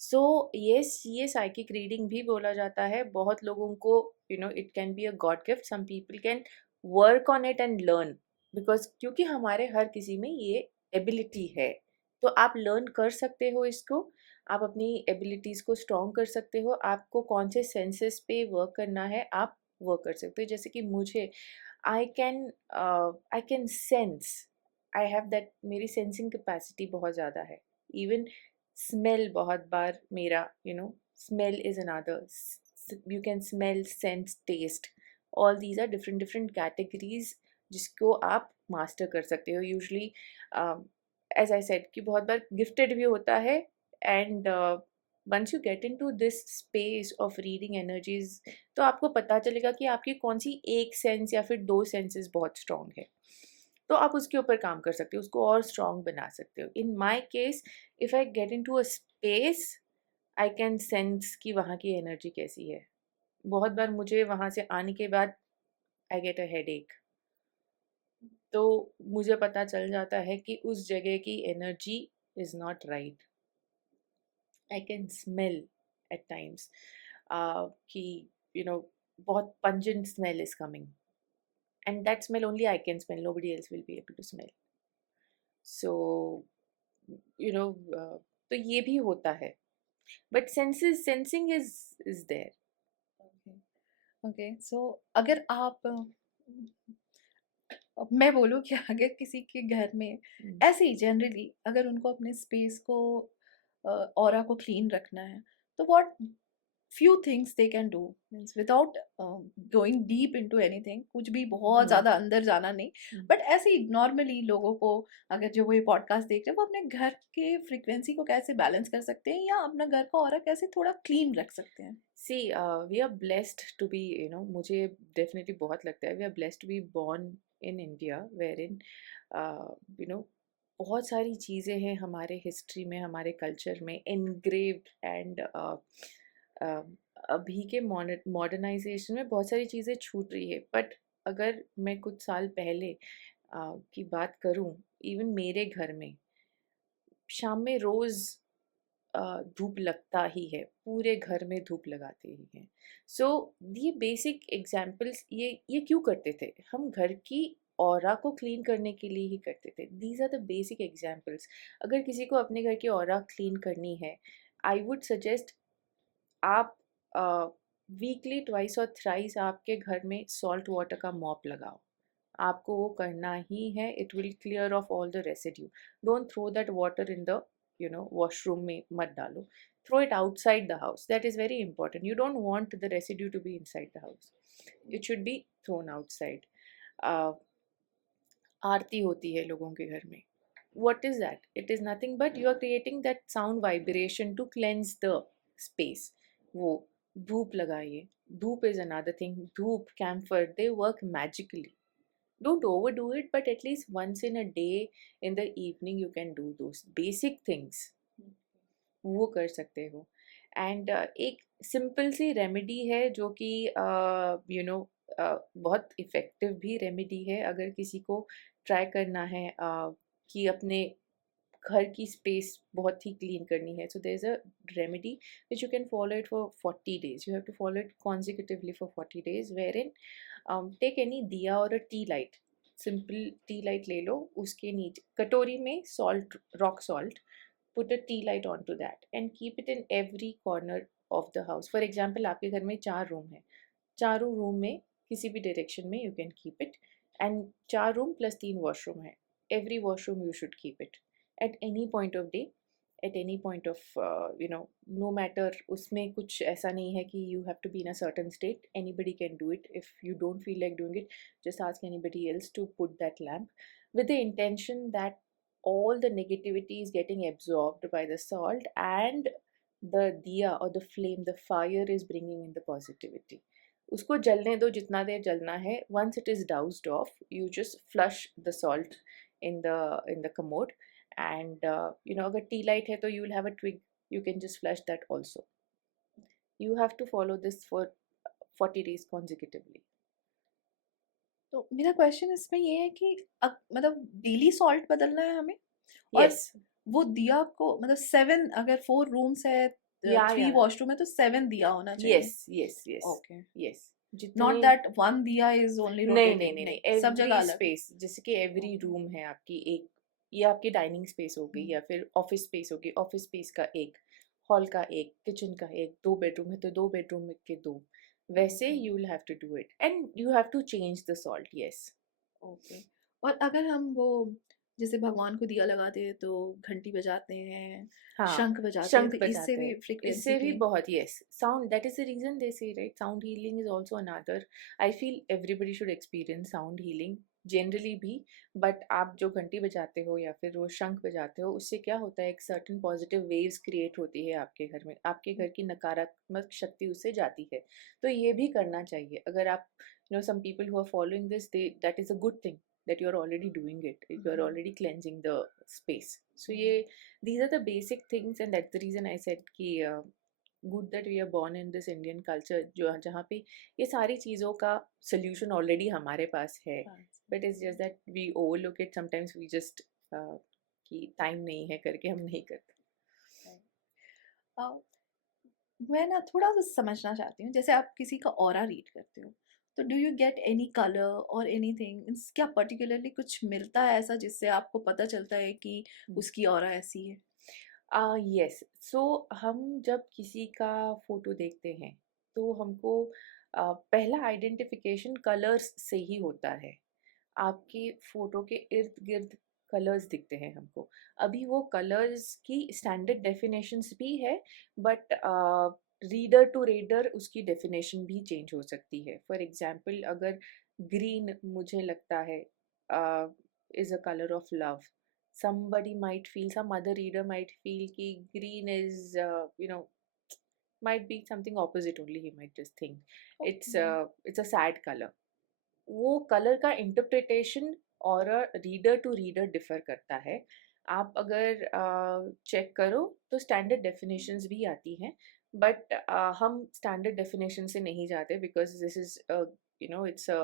So yes, ये साइकिक रीडिंग भी बोला जाता है. बहुत लोगों को it can be a god gift. Some people can work on it and learn, because क्योंकि हमारे हर किसी में ये एबिलिटी है. तो आप लर्न कर सकते हो इसको, आप अपनी एबिलिटीज़ को स्ट्रॉन्ग कर सकते हो. आपको कौन से सेंसेस पे वर्क करना है आप वर्क कर सकते हो. जैसे कि मुझे I can sense, I have that, मेरी सेंसिंग कैपेसिटी बहुत ज़्यादा है. इवन स्मेल बहुत बार मेरा, smell is another. You can smell, sense, taste, all these are different different categories जिसको आप मास्टर कर सकते हो. यूजली एज आई सेड कि बहुत बार गिफ्टेड भी होता है. And once you get in to this space of reading energies, तो आपको पता चलेगा कि आपकी कौन सी एक सेंस या फिर दो सेंसेस बहुत स्ट्रॉन्ग है. तो आप उसके ऊपर काम कर सकते हो, उसको और स्ट्रॉन्ग बना सकते हो. In my case, if I get in to a space, I can sense कि वहाँ की एनर्जी कैसी है. बहुत बार मुझे वहाँ से आने के बाद आई गेट अ हेडेक. तो मुझे पता चल जाता है कि उस जगह की energy is not right. I can smell at times कि बहुत pungent smell is coming, and that smell only I can smell, nobody else will be able to smell. So तो ये भी होता है, but sensing is there. Okay. Okay, so अगर आप मैं बोलूँ कि अगर किसी के घर में ऐसे ही जनरली अगर उनको अपने स्पेस को ऑरा को क्लीन रखना है, तो what few things they can do, means without going deep into anything, कुछ भी बहुत ज़्यादा अंदर जाना नहीं, बट ऐसे ही नॉर्मली लोगों को, अगर जो वो ये पॉडकास्ट देख रहे हैं, वो अपने घर के फ्रीक्वेंसी को कैसे बैलेंस कर सकते हैं या अपना घर का ऑरा कैसे थोड़ा क्लीन रख सकते हैं. See, we are blessed to be, मुझे definitely बहुत लगता है we are blessed to be born in India, wherein बहुत सारी चीज़ें हैं हमारे हिस्ट्री में, हमारे कल्चर में engraved. एंड अभी के मॉडर्नाइजेशन में बहुत सारी चीज़ें छूट रही है. बट अगर मैं कुछ साल पहले की बात करूं, इवन मेरे घर में शाम में रोज़ धूप लगता ही है, पूरे घर में धूप लगाते ही हैं. सो ये बेसिक एग्जाम्पल्स, ये क्यों करते थे हम? घर की ऑरा को क्लीन करने के लिए ही करते थे. These are the basic examples. अगर किसी को अपने घर की ऑरा क्लीन करनी है, आई वुड सजेस्ट आप वीकली ट्वाइस और थ्राइस आपके घर में सॉल्ट वाटर का मॉप लगाओ. आपको वो करना ही है. It will clear off all the residue. Don't throw that water in the washroom में मत डालो. Throw it outside the house. That is very important. You don't want the residue to be inside the house. It should be thrown outside. Aarti होती है लोगों के घर में. what is that? It is nothing but you are creating that sound vibration to cleanse the space. वो धूप लगाइए. धूप is another thing. धूप, camphor, they work magically. Don't overdo it, but at least once in a day in the evening you can do those basic things. वो कर सकते हो. And एक सिंपल सी रेमेडी है जो कि बहुत इफ़ेक्टिव भी रेमेडी है अगर किसी को ट्राई करना है कि अपने घर की स्पेस बहुत ही क्लीन करनी है. So there is a remedy which you can follow it for 40 days. You have to follow it consecutively for 40 days, wherein take any diya और a tea light. Simple tea light ले लो, उसके नीचे कटोरी में salt, rock salt, put a tea light onto that and keep it in every corner of the house. For example, आपके घर में 4 रूम है, चारों रूम में किसी भी डायरेक्शन में you can keep it. and 4 room plus 3 washroom है. every washroom you should keep it at any point of day, at any point of no matter, उसमें कुछ ऐसा नहीं है कि you have to be in a certain state. Anybody can do it. If you don't feel like doing it, just ask anybody else to put that lamp with the intention that all the negativity is getting absorbed by the salt, and the diya or the flame, the fire is bringing in the positivity. उसको जलने दो जितना देर जलना है. Once it is doused off, you just flush the salt in the commode. and अगर tea light है तो you will have a twig, you can just flush that also. You have to follow this for 40 days consecutively. तो मेरा question इसमें ये है कि मतलब डेली सॉल्ट बदलना है हमें? और Yes. वो दिया को मतलब 7, अगर 4 रूम्स है, 3 वॉशरूम है, तो 7 दिया होना चाहिए. yes. Okay. yes. Not that 1 दिया इज ओनली रोटेटिंग. नहीं. सब जगह अलग. स्पेस, जैसे कि एवरी रूम है आपकी एक, ये आपकी डाइनिंग स्पेस हो गई या फिर ऑफिस स्पेस होगी, ऑफिस स्पेस का एक, हॉल का एक, किचन का एक, 2 बेडरूम है तो 2 बेडरूम के 2. वैसे you will have to do it and you have to change the salt. Yes. Okay. और अगर हम वो जैसे भगवान को दिया लगाते हैं तो घंटी बजाते हैं, हाँ, शंख बजाते हैं, शंख तो इससे बजाते भी हैं। फ्रीक्वेंसी इससे भी की बहुत, yes, sound, that is the reason they say, right, sound healing is also another, I feel everybody should experience sound healing generally भी। बट आप जो घंटी बजाते हो या फिर वो शंख बजाते हो, उससे क्या होता है, एक सर्टन पॉजिटिव वेव्स क्रिएट होती है आपके घर में, आपके घर की नकारात्मक शक्ति उससे जाती है। तो ये भी करना चाहिए। अगर आप, you know, some people who are following this, they, that is a good thing, that you're already doing it, you're already cleansing the space. So yeah, these are the basic things, and that's the reason I said कि good that we are born in this Indian culture, जो जहाँ पे ये सारी चीज़ों का solution already हमारे पास है, but it's just that we overlook it sometimes, we just कि time नहीं है करके हम नहीं करते। मैं ना थोड़ा सा समझना चाहती हूँ, जैसे आप किसी का ऑरा रीड करते हो तो do you get any colour और एनीथिंग, क्या पर्टिकुलरली कुछ मिलता है ऐसा जिससे आपको पता चलता है कि उसकी ऑरा ऐसी है? यस, सो हम जब किसी का फोटो देखते हैं तो हमको पहला आइडेंटिफिकेशन कलर्स से ही होता है। आपकी फोटो के इर्द गिर्द कलर्स दिखते हैं हमको। अभी वो कलर्स की स्टैंडर्ड डेफिनेशंस भी है, बट रीडर टू रीडर उसकी डेफिनेशन भी चेंज हो सकती है। फॉर एग्जाम्पल, अगर ग्रीन मुझे लगता है is a colour of love, somebody might feel, some other reader might feel ki green is might be something opposite only, he might just think it's a sad color. वो colour का interpretation और reader to reader differ करता है। आप अगर check करो तो standard definitions भी आती हैं, बट हम स्टैंडर्ड डेफिनेशन से नहीं जाते, because this is it's a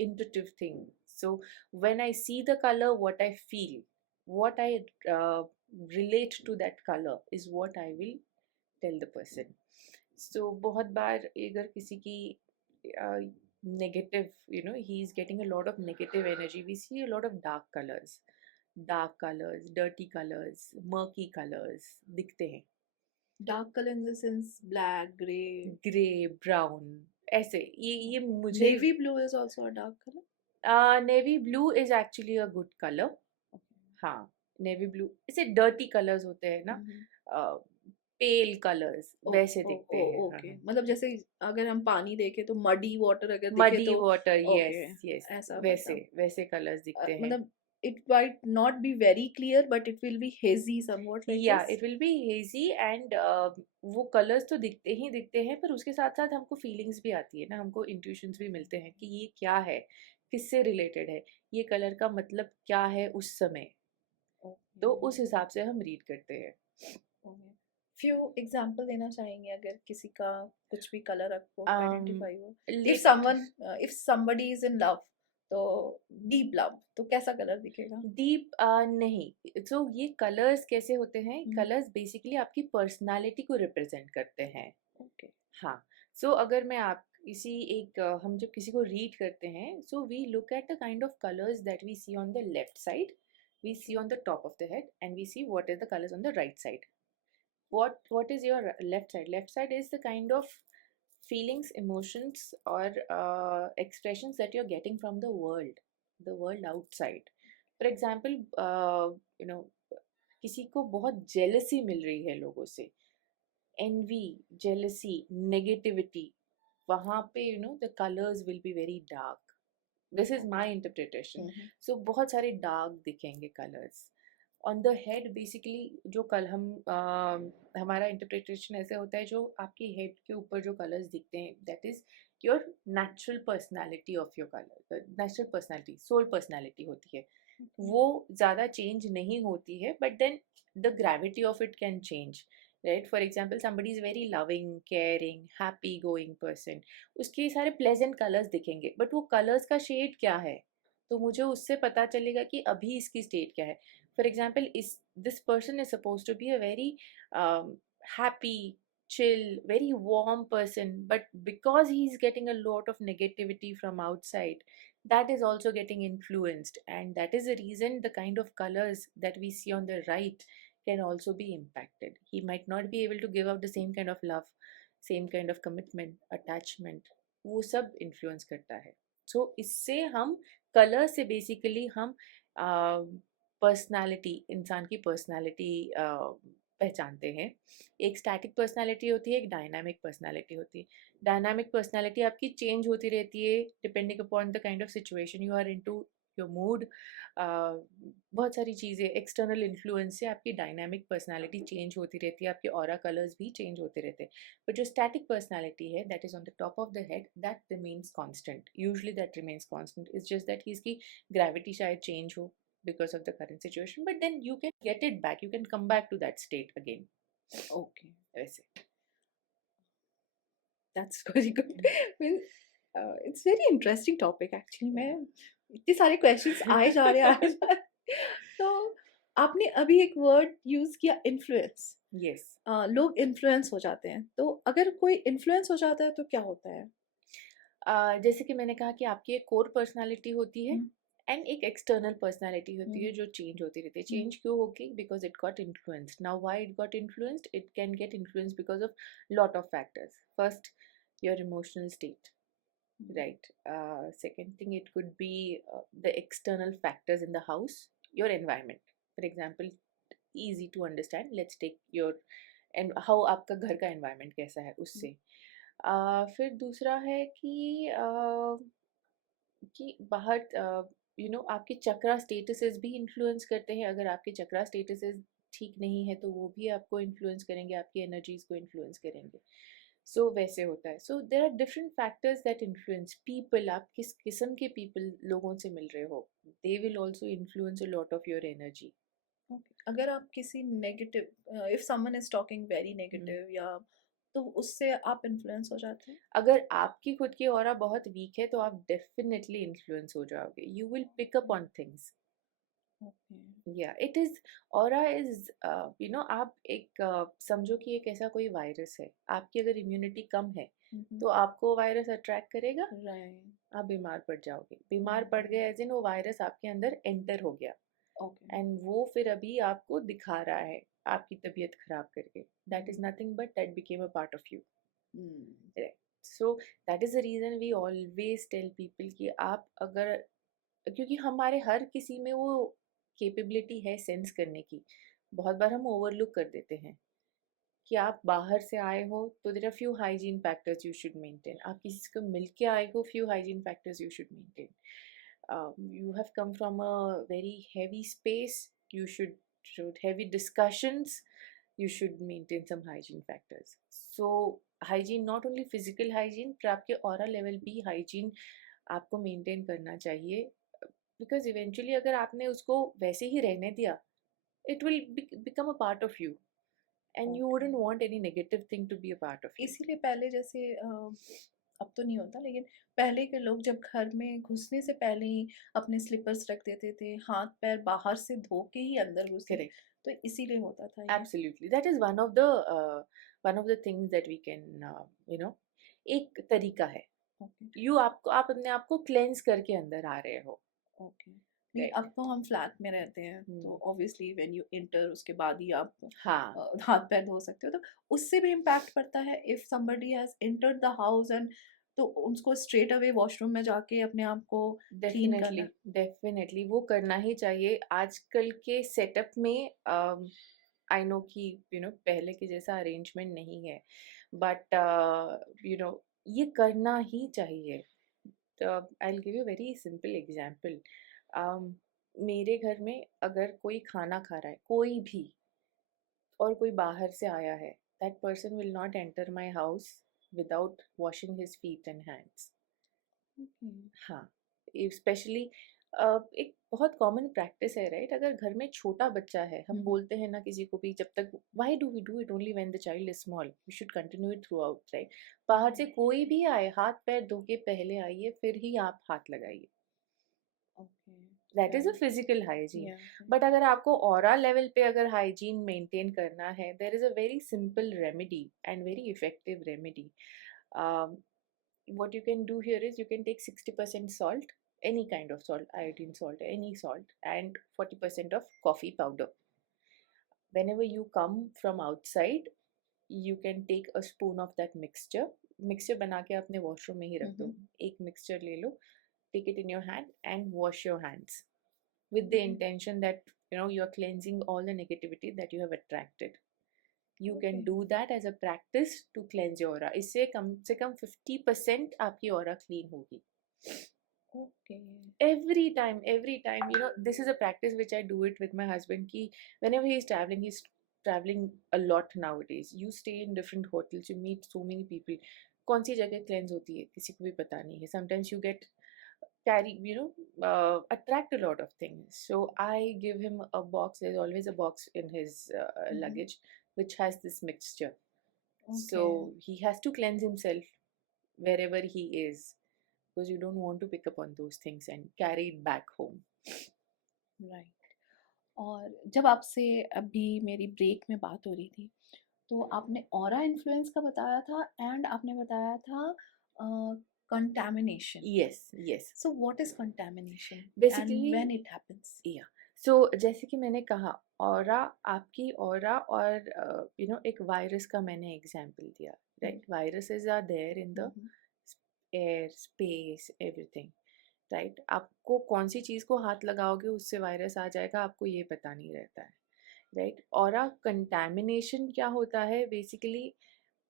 intuitive thing. So when I see the color, what I feel, what I relate to that color is what I will tell the person. So बहुत बार अगर किसी की negative, he is getting a lot of negative energy, we see a lot of dark colors, dirty colors, murky colors दिखते हैं। Dark colour in the sense black, grey, grey, brown, ऐसे ये मुझे navy blue is also a dark colour. Navy blue is actually a good colour. हाँ, navy blue, इसे dirty colours होते हैं ना, पेल कलर्स वैसे दिखते हैं। ओके, मतलब जैसे अगर हम पानी देखें तो मडी वाटर अगर दिखे मडी तो वाटर, ओके, यस यस, ऐसा वैसे मतलब वैसे कलर्स दिखते हैं। मतलब it might not be very clear but it will be hazy somewhat like या this. It will be hazy, and वो कलर्स तो दिखते हैं, पर उसके साथ साथ हमको फीलिंग्स भी आती है ना, हमको इंट्यूशंस भी मिलते हैं कि ये क्या है, किससे रिलेटेड है, ये कलर का मतलब क्या है उस समय। तो उस हिसाब से हम रीड करते हैं। फ्यू एग्जांपल देना चाहेंगे अगर किसी का कुछ भी कलर आपको आइडेंटिफाई हो? If somebody is in love, तो डीप लव, तो कैसा कलर दिखेगा? डीप नहीं, तो ये कलर्स कैसे होते हैं, कलर्स बेसिकली आपकी पर्सनालिटी को रिप्रेजेंट करते हैं। ओके, हाँ, सो अगर मैं आप किसी एक हम जब किसी को रीड करते हैं, so we look at the kind of colours that we see on the left side, we see on the top of the head, and we see what is the colors on the right side. What is your left side? Left side is the kind of feelings, emotions, or expressions that you're getting from the world outside. For example, you know, किसी को बहुत jealousy मिल रही है लोगों से, envy, jealousy, negativity, वहाँ पे the colors will be very dark. This is my interpretation. So बहुत सारे डार्क दिखेंगे colours on the head. Basically जो कल हम हमारा इंटरप्रिटेशन ऐसे होता है, जो आपकी हेड के ऊपर जो कलर्स दिखते हैं, that is your natural personality of your colour, natural personality, soul personality होती है। वो ज़्यादा चेंज नहीं होती है, but then the gravity of it can change, right. For example, somebody is very loving, caring, happy going person, उसके सारे pleasant colours दिखेंगे, बट वो कलर्स का शेड क्या है, तो मुझे उससे पता चलेगा कि अभी इसकी स्टेट क्या है। For example, this person is suppose to be a very happy, chill, very warm person, but because he's getting a lot of negativity from outside, that is also getting influenced, and that is the reason the kind of colors that we see on the right can also be impacted. He might not be able to give out the same kind of love, same kind of commitment, attachment, वो सब influence करता है। So इससे हम color से basically हम personality, इंसान की पर्सनालिटी पहचानते हैं। एक स्टैटिक पर्सनालिटी होती है, एक डायनामिक पर्सनालिटी होती है। डायनामिक पर्सनालिटी आपकी चेंज होती रहती है depending upon the kind of situation you are into, your mood, बहुत सारी चीज़ें, एक्सटर्नल इन्फ्लुएंस से आपकी डायनामिक पर्सनालिटी चेंज होती रहती है, आपके ऑरा कलर्स भी चेंज होते रहते हैं। बट जो स्टैटिक पर्सनालिटी है, that is on the top of the head, that remains constant, usually that remains constant, it's just that he इसकी ग्रेविटी शायद चेंज हो because of the current situation, but then you can get it back, you can come back to that state again. Okay, वैसे that's very good. It's very interesting topic actually. मैं इतने सारे questions आए जा रहे हैं। तो आपने अभी एक वर्ड यूज किया, इन्फ्लुएंस। yes, लोग इन्फ्लुएंस हो जाते हैं, तो अगर कोई इन्फ्लुएंस हो जाता है तो क्या होता है? जैसे कि मैंने कहा कि आपकी एक कोर पर्सनालिटी होती है हम्म, एंड एक एक्सटर्नल पर्सनालिटी होती है हम्म, जो चेंज होती रहती है। चेंज क्यों होगी? Because it got influenced. Now why it got influenced? It can get influenced because of lot of factors. First, your emotional state, right? Second thing, it could be the external factors in the house, your environment. For example, easy to understand, let's take your, and how आपका घर का environment कैसा है उससे। फिर दूसरा है कि बाहर आपके चक्रा स्टेटसेस भी इन्फ्लुएंस करते हैं। अगर आपके चक्रा स्टेटसेस ठीक नहीं है तो वो भी आपको इन्फ्लुएंस करेंगे, आपकी एनर्जीज को इन्फ्लुएंस करेंगे। सो वैसे होता है। So there are different factors that influence people. आप किस किस्म के पीपल लोगों से मिल रहे हो, they will also influence a lot of your energy. Okay. अगर आप किसी negative, if someone is talking very negative, या तो उससे आप इन्फ्लुएंस हो जाते हैं? अगर आपकी खुद की ऑरा बहुत वीक है तो आप डेफिनेटली इन्फ्लुएंस हो जाओगे। You will pick up on things. Okay. या इट इज, ऑरा इज, आप एक समझो कि एक ऐसा कोई वायरस है। आपकी अगर इम्यूनिटी कम है तो आपको वायरस अट्रैक्ट करेगा, राइट। आप बीमार पड़ जाओगे। बीमार पड़ गए एज इन वो वायरस आपके अंदर एंटर हो गया ओके। एंड वो फिर अभी आपको दिखा रहा है आपकी तबीयत खराब करके। That is nothing but that became a part of you. So that is the reason we always tell people कि आप अगर, क्योंकि हमारे हर किसी में वो कैपेबिलिटी है सेंस करने की। बहुत बार हम ओवरलुक कर देते हैं कि आप बाहर से आए हो तो there are few hygiene factors you should maintain. आप किसी को मिल के आए हो, few hygiene factors you should maintain. You have come from a very heavy space, you should heavy discussions, you should maintain some hygiene factors. So hygiene, not only physical hygiene, पर आपके aura level भी hygiene आपको maintain करना चाहिए। Because eventually अगर आपने उसको वैसे ही रहने दिया, it will become a part of you and you Okay. wouldn't want any negative thing to be a part of you. इसीलिए पहले जैसे अब तो नहीं होता, लेकिन पहले के लोग जब घर में घुसने से पहले ही अपने स्लीपर्स रख देते थे, हाथ पैर बाहर से धो के ही अंदर घुसे, Correct. तो इसीलिए होता था ये। Absolutely, that is one of the things that we can एक तरीका है। ओके। आप अपने आप को क्लेंस करके अंदर आ रहे हो। ओके। नहीं, Right. अब तो हम फ्लैट में रहते हैं, तो हम्म। ऑब्वियसली व्हेन यू एंटर उसके बाद ही आप हाँ, हाथ पैर धो सकते हो, तो उससे भी इम्पैक्ट पड़ता है। If somebody has entered the house and, तो उनको स्ट्रेट अवे वॉशरूम में जाके अपने आप को क्लीन डेफिनेटली करना। डेफिनेटली वो करना ही चाहिए। आजकल के सेटअप में आई नो कि पहले के जैसा अरेंजमेंट नहीं है, बट ये करना ही चाहिए। I will give you very simple example. मेरे घर में अगर कोई खाना खा रहा है, कोई भी, और कोई बाहर से आया है, that person will not enter my house without washing his feet and hands. हाँ, स्पेशली एक बहुत कॉमन प्रैक्टिस है, राइट? अगर घर में छोटा बच्चा है, हम बोलते हैं ना किसी को भी, जब तक, why do we do it only when the child is small, we should continue it throughout, right? बाहर से कोई भी आए, हाथ पैर धो के पहले आइए, फिर ही आप हाथ लगाइए। That is a physical hygiene. But अगर आपको ऑरा लेवल पे अगर हाइजीन मेंटेन करना है, there is a very simple remedy and very effective remedy. What you can do here is you can take 60% salt, any kind of salt, iodine salt, any salt, and 40% of coffee powder. Whenever you come from outside, you can take a spoon of that mixture बना के अपने washroom में ही रख दो। एक mixture ले लो, take it in your hand and wash your hands with the intention that you are cleansing all the negativity that you have attracted. You can do that as a practice to cleanse your aura. इससे कम से कम 50% आपकी aura clean होगी. Okay. Every time, this is a practice which I do it with my husband. Ki whenever he's traveling a lot nowadays. You stay in different hotels, you meet so many people. कौन सी जगह cleanse होती है किसी को भी पता नहीं है. Sometimes you get attract a lot of things. So I give him a box. There's always a box in his luggage which has this mixture. So he has to cleanse himself wherever he is, because you don't want to pick up on those things and carry it back home. Right. और जब आपसे अभी मेरी break में बात हो रही थी तो आपने ऑरा इन्फ्लुएंस का बताया था एंड आपने बताया था contamination. Yes. So what is contamination Basically, and when it happens? So जैसे कि मैंने कहा, ऑरा, आपकी ऑरा और एक वायरस का मैंने एग्जांपल दिया, right? Viruses are there in the air, space, everything, right? आपको कौन सी चीज़ को हाथ लगाओगे उससे वायरस आ जाएगा, आपको ये पता नहीं रहता है, राइट? ऑरा कंटैमिनेशन क्या होता है? बेसिकली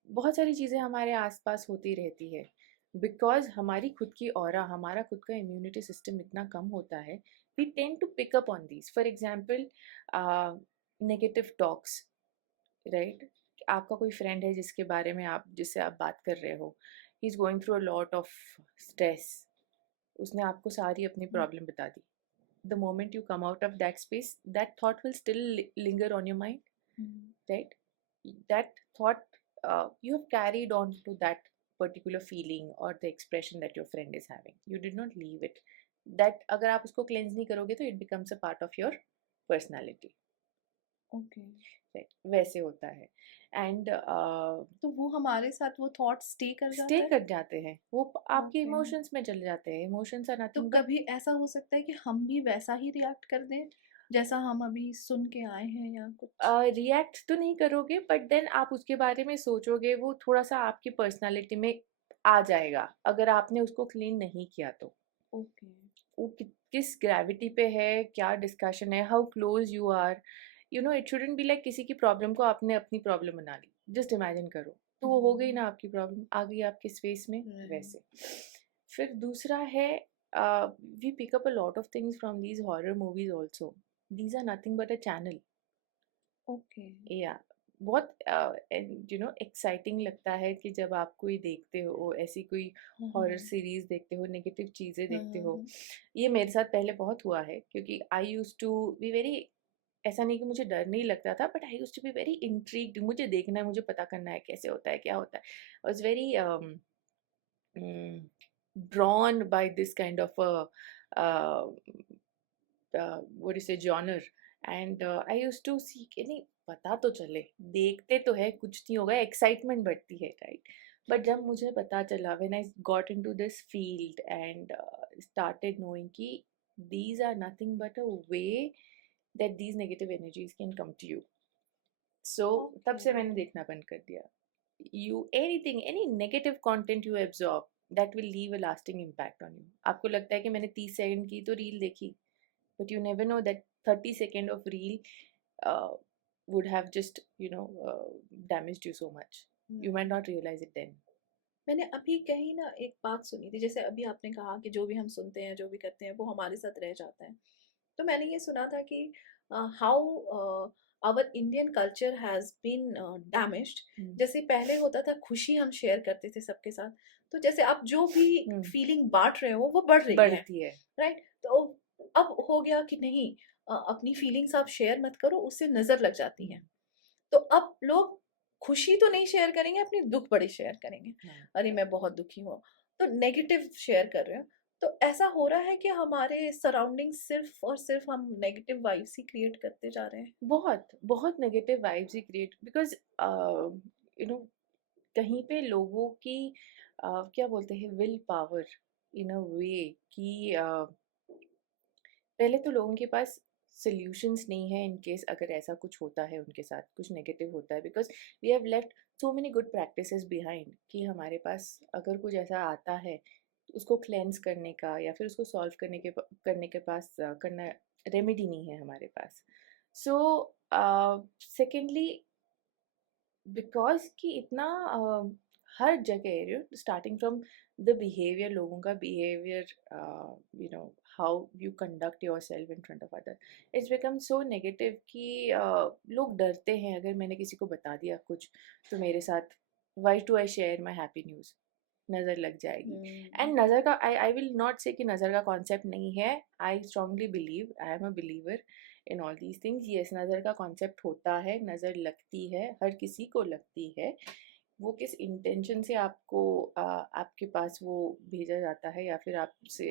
बहुत सारी चीज़ें हमारे आसपास होती रहती है, बिकॉज हमारी खुद की ऑरा, हमारा खुद का इम्यूनिटी सिस्टम इतना कम होता है, we tend to pick up on these. For example, negative talks, right? आपका कोई फ्रेंड है जिससे आप बात कर रहे हो, he is going through a lot of stress, उसने आपको सारी अपनी प्रॉब्लम बता दी. The moment you come out of that space, that thought will still linger on your mind, right? That thought, you have carried on to that particular feeling or the expression that your friend is having. You did not leave it. That अगर आप उसको cleanse नहीं करोगे तो it becomes a part of your personality. Okay. Right? वैसे होता है. And तो वो हमारे साथ वो थॉट स्टे कर जाता stay है. कर जाते हैं, वो आपके Okay. इमोशंस में चले जाते हैं. इमोशंस आर तो नथिंग कभी ऐसा हो सकता है कि हम भी वैसा ही रिएक्ट कर दें जैसा हम अभी सुन के आए हैं या कुछ? रिएक्ट तो नहीं करोगे, बट देन आप उसके बारे में सोचोगे, वो थोड़ा सा आपकी पर्सनालिटी में आ जाएगा अगर आपने उसको क्लीन नहीं किया तो. ओके. वो किस ग्रेविटी पे है, क्या डिस्कशन है, how close you are, it shouldn't be like किसी की प्रॉब्लम को आपने अपनी प्रॉब्लम बना ली. जस्ट इमेजिन करो, तो वो हो गई ना आपकी प्रॉब्लम, आ गई आपके स्पेस में. वैसे फिर दूसरा है, we pick up a lot of things from these horror movies also. These are nothing but a channel. Okay. या बहुत एक्साइटिंग लगता है कि जब आप कोई देखते हो, ऐसी कोई हॉरर सीरीज देखते हो, नेगेटिव चीज़ें देखते हो. ये मेरे साथ पहले बहुत हुआ है, क्योंकि I use to be very, ऐसा नहीं कि मुझे डर नहीं लगता था, but I use to be very intrigued. मुझे देखना है, मुझे पता करना है कैसे होता है, क्या होता है. I was very drawn by this kind of what do you say, genre. And I used to see कि नहीं, पता तो चले, देखते तो है, कुछ नहीं होगा, एक्साइटमेंट बढ़ती है, राइट? बट जब मुझे पता चला, when I got into this field and started knowing कि these are nothing but a way that these negative energies can come to you. So तब से मैंने देखना बंद कर दिया. Any negative content you absorb, that will leave a lasting impact on you. आपको लगता है कि मैंने 30 सेकंड की तो रील देखी, but you never know that 30 second of reel would have just damaged you so much. You might not realize it then. मैंने अभी कहीं ना एक बात सुनी थी, जैसे अभी आपने कहा कि जो भी हम सुनते हैं, जो भी करते हैं, वो हमारे साथ रह जाता है. तो मैंने ये सुना था कि how our Indian culture has been damaged. जैसे पहले होता था खुशी हम शेयर करते थे सबके साथ, तो जैसे आप जो भी फीलिंग बांट रहे हो वो बढ़ रही बढ़ती है, राइट? तो अब हो गया कि नहीं, अपनी फीलिंग्स आप शेयर मत करो, उससे नजर लग जाती है. तो अब लोग खुशी तो नहीं शेयर करेंगे, अपनी दुख बड़े शेयर करेंगे. अरे मैं बहुत दुखी हूँ, तो नेगेटिव शेयर कर रहे हो. तो ऐसा हो रहा है कि हमारे सराउंडिंग सिर्फ और सिर्फ हम नेगेटिव वाइब्स ही क्रिएट करते जा रहे हैं. बहुत बहुत negative vibes he create, because कहीं पे लोगों की क्या बोलते हैं, विल पावर इन अ वे कि पहले तो लोगों के पास सॉल्यूशंस नहीं है इन केस अगर ऐसा कुछ होता है, उनके साथ कुछ नेगेटिव होता है, because we have left so many good practices behind कि हमारे पास अगर कुछ ऐसा आता है उसको क्लेंस करने का या फिर उसको सॉल्व करने के पास करना रेमेडी नहीं है हमारे पास. सो सेकेंडली, बिकॉज कि इतना हर जगह स्टार्टिंग फ्रॉम द बिहेवियर, लोगों का behaviour, you know how you conduct your self in front of other, it's become so negative कि लोग डरते हैं. अगर मैंने किसी को बता दिया कुछ तो मेरे साथ, why to I share my happy news, नज़र लग जाएगी. एंड नज़र का, आई विल नॉट से कि नज़र का कॉन्सेप्ट नहीं है. I strongly believe, I am a believer in all these things. Yes, नज़र का कॉन्सेप्ट होता है, नज़र लगती है, हर किसी को लगती है. वो किस इंटेंशन से आपको आपके पास वो भेजा जाता है, या फिर आपसे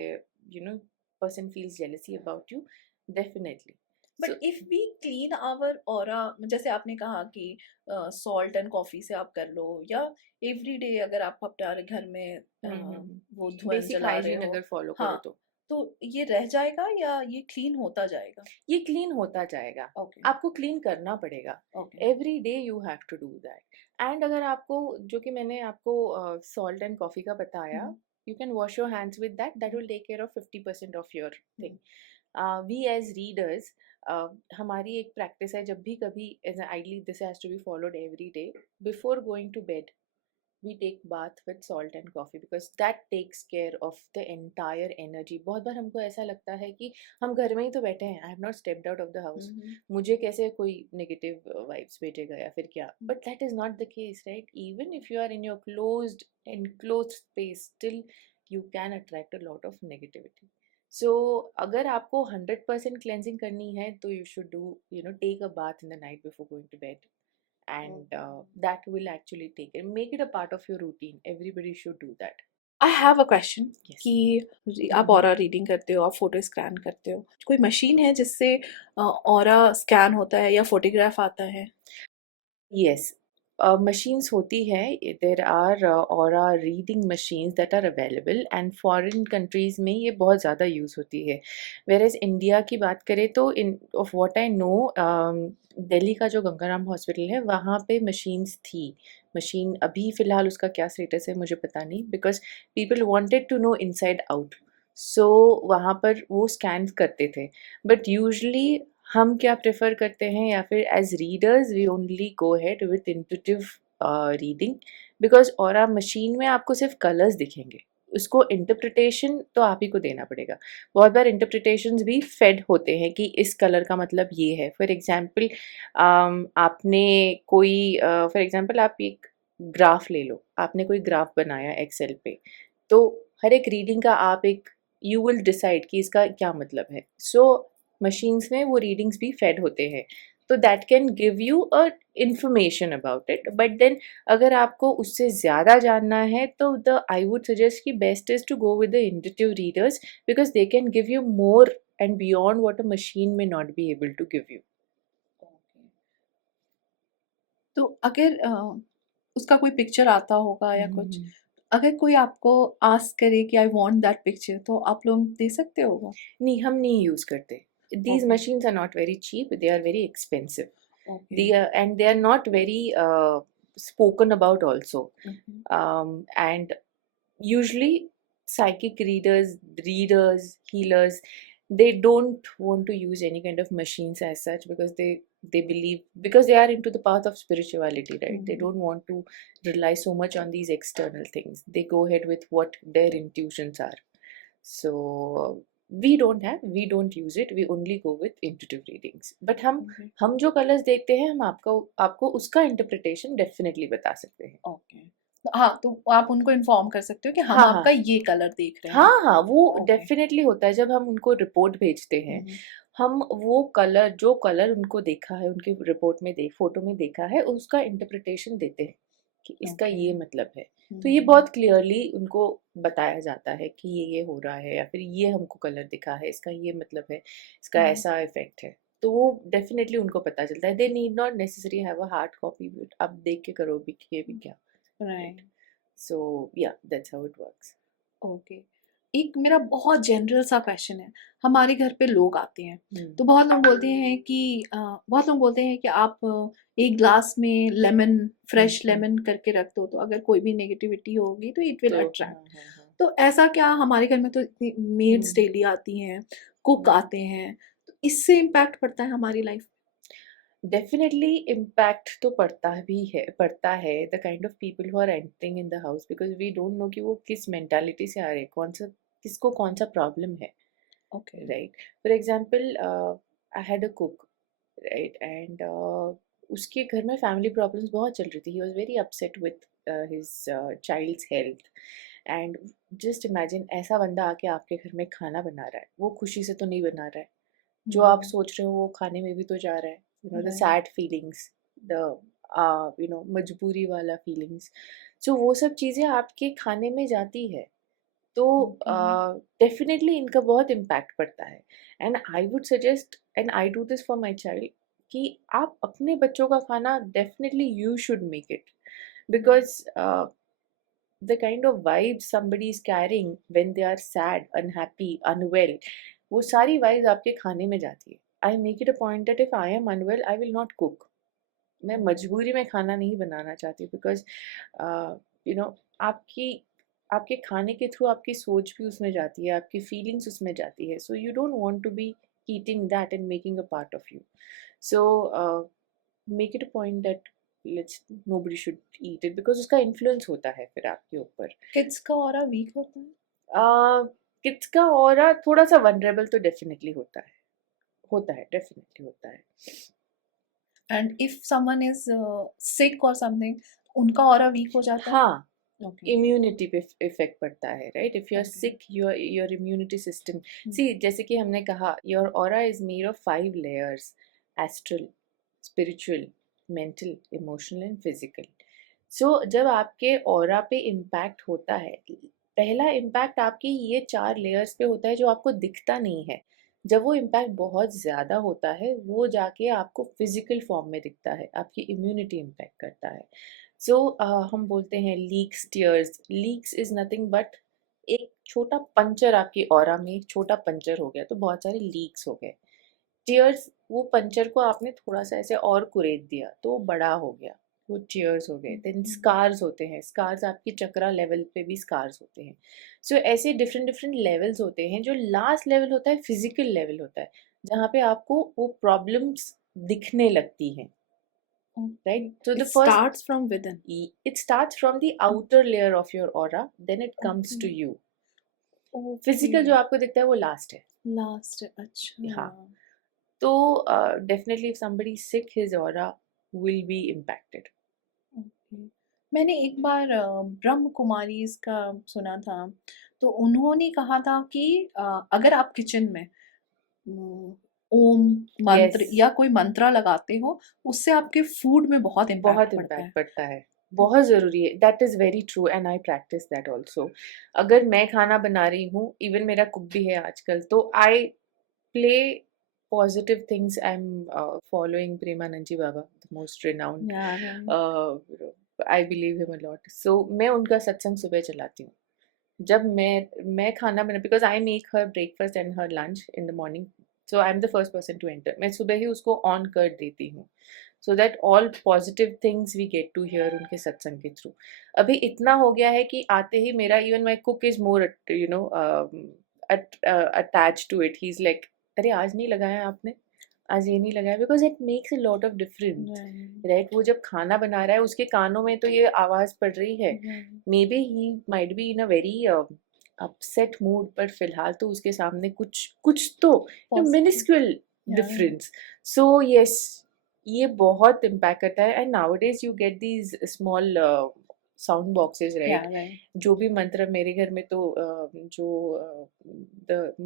you know person feels jealousy about you, definitely. But if we clean our aura, जैसे आपने कहा कि सॉल्ट एंड कॉफी से आप कर लो, या एवरी डे अगर आप अपने घर में वो धुआं बेसिक जला रहे हाइजीन हो, अगर फॉलो करो हाँ, तो ये रह जाएगा या ये क्लीन होता जाएगा? ये क्लीन होता जाएगा. ओके. आपको क्लीन करना पड़ेगा. Okay. Every day you have to do that. And अगर आपको, जो कि मैंने आपको सॉल्ट एंड कॉफ़ी का बताया, you can wash your hands with that will take care of 50% of your thing. We as readers, हमारी एक प्रैक्टिस है, जब भी कभी as ideally this has to be followed every day, before going to bed we take bath with salt and coffee, because that takes care of the entire energy. बहुत बार हमको ऐसा लगता है कि हम घर में ही तो बैठे हैं, I have not stepped out of the house, मुझे कैसे कोई negative vibes भेजेगा या फिर क्या. But that is not the case, right? Even if you are in your closed enclosed space, still you can attract a lot of negativity. So अगर आपको 100% cleansing करनी है तो you should do, take a bath in the night before going to bed. And that will actually take it, make it a part of your routine. Everybody should do that. I have a question Yes. कि आप aura reading करते हो, आप photo scan करते हो, कोई machine है जिससे ऑरा स्कैन होता है या फोटोग्राफ आता है? Yes, machines होती है. There are aura reading machines that are available, and foreign countries में ये बहुत ज़्यादा यूज़ होती है. Whereas India की बात करें तो of what I know, Delhi का जो गंगाराम हॉस्पिटल है वहाँ पे मशीन्स थी. मशीन अभी फ़िलहाल उसका क्या स्टेटस है मुझे पता नहीं, because people wanted to know inside out. So वहाँ पर वो स्कैन करते थे. बट यूजली हम क्या प्रेफर करते हैं, या फिर as readers we only go ahead with intuitive reading, because aura machine में आपको सिर्फ कलर्स दिखेंगे, उसको इंटरप्रिटेशन तो आप ही को देना पड़ेगा. बहुत बार इंटरप्रिटेशंस भी फेड होते हैं कि इस कलर का मतलब ये है. फॉर एग्जांपल आपने कोई फॉर एग्जांपल आप एक ग्राफ ले लो, आपने कोई ग्राफ बनाया एक्सेल पे, तो हर एक रीडिंग का आप एक यू विल डिसाइड कि इसका क्या मतलब है. सो मशीन्स में वो रीडिंग्स भी फेड होते हैं, तो that can give you a information about it. But then अगर आपको उससे ज़्यादा जानना है तो आई वुड सजेस्ट कि best is to go with the intuitive readers, because they can give you more and beyond what a machine may not be able to give you. तो अगर उसका कोई पिक्चर आता होगा या कुछ, अगर कोई आपको आस्क करे कि आई वांट दैट पिक्चर, तो आप लोग दे सकते हो? नहीं, हम नहीं यूज़ करते. These Okay. machines are not very cheap, they are very expensive. Okay. And they are not very spoken about also. And usually psychic readers, healers, they don't want to use any kind of machines as such, because they believe, because they are into the path of spirituality, right? They don't want to rely so much on these external things. They go ahead with what their intuitions are. So we don't use it. We only go with intuitive readings. But हम जो colours देखते हैं, हम आपको उसका interpretation definitely बता सकते हैं. ओके. हाँ, तो आप उनको इन्फॉर्म कर सकते हो कि हम हाँ, आपका ये कलर देख रहे हैं. हाँ, वो Okay. डेफिनेटली होता है. जब हम उनको रिपोर्ट भेजते हैं, हम वो कलर, जो कलर उनको देखा है, उनके रिपोर्ट में फोटो में देखा है, उसका इंटरप्रिटेशन देते हैं कि इसका Okay. ये मतलब है. तो ये बहुत क्लियरली उनको बताया जाता है कि ये हो रहा है, या फिर ये हमको कलर दिखा है, इसका ये मतलब है, इसका ऐसा इफेक्ट है. तो वो डेफिनेटली उनको पता चलता है. They need not necessary have a hard copy, आप देख के करो भी कि ये भी क्या. राइट. सो या that's how it works. Okay. एक मेरा बहुत जनरल सा क्वेश्चन है. हमारे घर पे लोग आते हैं, तो बहुत लोग बोलते हैं कि आप एक ग्लास में लेमन, फ्रेश लेमन करके रख दो, तो अगर कोई भी नेगेटिविटी होगी तो इट विल अट्रैक्ट. तो ऐसा क्या? हमारे घर में तो मेड्स डेली आती हैं, कुक आते हैं, तो इससे इम्पैक्ट पड़ता है हमारी लाइफ? डेफिनेटली इम्पैक्ट तो पड़ता है the kind of people who are entering in the house, because we don't know कि वो किस मेंटालिटी से आ रहे हैं, किसको कौन सा प्रॉब्लम है, okay. Right? For example, I had a cook, right, and उसके घर में फैमिली प्रॉब्लम्स बहुत चल रही थी. He was very upset with his child's health. And just imagine, ऐसा बंदा आके आपके घर में खाना बना रहा है, वो खुशी से तो नहीं बना रहा है. जो आप सोच रहे हो वो खाने में भी तो जा रहा है. The Right. Sad feelings, the मजबूरी वाला फीलिंग्स, सो वो सब चीज़ें आपके खाने में जाती है. तो डेफिनेटली इनका बहुत इम्पैक्ट पड़ता है. And I would suggest, and I do this for my child, कि आप अपने बच्चों का खाना definitely you should make it, because the kind of vibes somebody is carrying when they are sad, unhappy, unwell, वो सारी vibes आपके खाने में जाती है. I make it a point that if I am unwell, I will not cook. मैं मजबूरी में खाना नहीं बनाना चाहती, बिकॉज आपकी आपके खाने के थ्रू आपकी सोच भी उसमें जाती है, आपकी फीलिंग्स उसमें जाती है. So you don't want to be eating that and making a part of you. So make it a point that let's nobody should eat it, because उसका इन्फ्लुएंस होता है फिर आपके ऊपर. किड्स का ऑरा वीक होता है? किड्स का ऑरा थोड़ा सा वनरेबल तो डेफिनेटली होता है, डेफिनेटली होता है. And if someone is sick और समथिंग, उनका ऑरा वीक हो जाता है? हाँ, ओके। इम्यूनिटी पे इफेक्ट पड़ता है, right? If you are Okay. Sick, your immunity system, see, जैसे कि हमने कहा, your aura is made of 5 layers: astral, spiritual, mental, emotional and physical. So जब आपके ऑरा पे इम्पैक्ट होता है, पहला इम्पैक्ट आपकी ये 4 लेयर्स पे होता है जो आपको दिखता नहीं है. जब वो इम्पैक्ट बहुत ज़्यादा होता है, वो जाके आपको फिजिकल फॉर्म में दिखता है, आपकी इम्यूनिटी इम्पैक्ट करता है. सो हम बोलते हैं leaks, tears. Leaks is nothing but एक छोटा पंचर, आपकी ऑरा में एक छोटा पंचर हो गया तो बहुत सारे लीक्स हो गए. टीयर्स, वो पंचर को आपने थोड़ा सा ऐसे और कुरेद दिया तो वो बड़ा हो गया, वो टीयर्स हो गए. देन स्कार्स होते हैं, स्कार्स आपकी चक्रा लेवल पे भी स्कार्स होते हैं. सो ऐसे डिफरेंट डिफरेंट लेवल्स होते हैं. जो लास्ट लेवल होता है फिजिकल लेवल होता है, जहाँ पे आपको वो प्रॉब्लम्स दिखने लगती हैं, right? So the It first, starts from within. it starts from the outer layer of your aura, then it comes to Okay. you. Okay. Physical जो आपको दिखता है वो लास्ट है. लास्ट, अच्छा. हाँ. तो definitely if somebody is sick, his aura will be impacted. Okay. मैंने एक बार ब्रह्म कुमारीज का सुना था, तो उन्होंने कहा था कि अगर आप किचन में ओम मंत्र Yes. या कोई मंत्रा लगाते हो, उससे आपके फूड में बहुत इम्पैक्ट बहुत पड़ता है. इम्पैक्ट पड़ता है, बहुत ज़रूरी है. That is very true and I practice that also. अगर मैं खाना बना रही हूँ, इवन मेरा कुक भी है आजकल, तो I play positive things. I'm following Premananji Baba, the most renowned. Yeah, right. I believe him a lot. So मैं उनका सत्संग सुबह चलाती हूँ. जब मैं खाना बना, because I make her breakfast and her lunch in the morning. So I'm the first person to enter. मैं सुबह ही उसको ऑन कर देती हूँ. So that all positive things we get to hear उनके सत्संग के थ्रू. अभी इतना हो गया है कि आते ही मेरा, even my cook is more attached to it. He's like, अरे आज नहीं लगाया आपने, आज ये नहीं लगाया, because it makes a lot of difference, right? वो जब खाना बना रहा है उसके कानों में तो ये आवाज़ पड़ रही है. May be he might be in a very upset mood, पर फिलहाल तो उसके सामने कुछ तो मिनिस्क्यूल डिफरेंस. सो यस, ये बहुत इम्पैक्ट करता है. And nowadays you get these small sound boxes, right? जो भी मंत्र मेरे घर में तो जो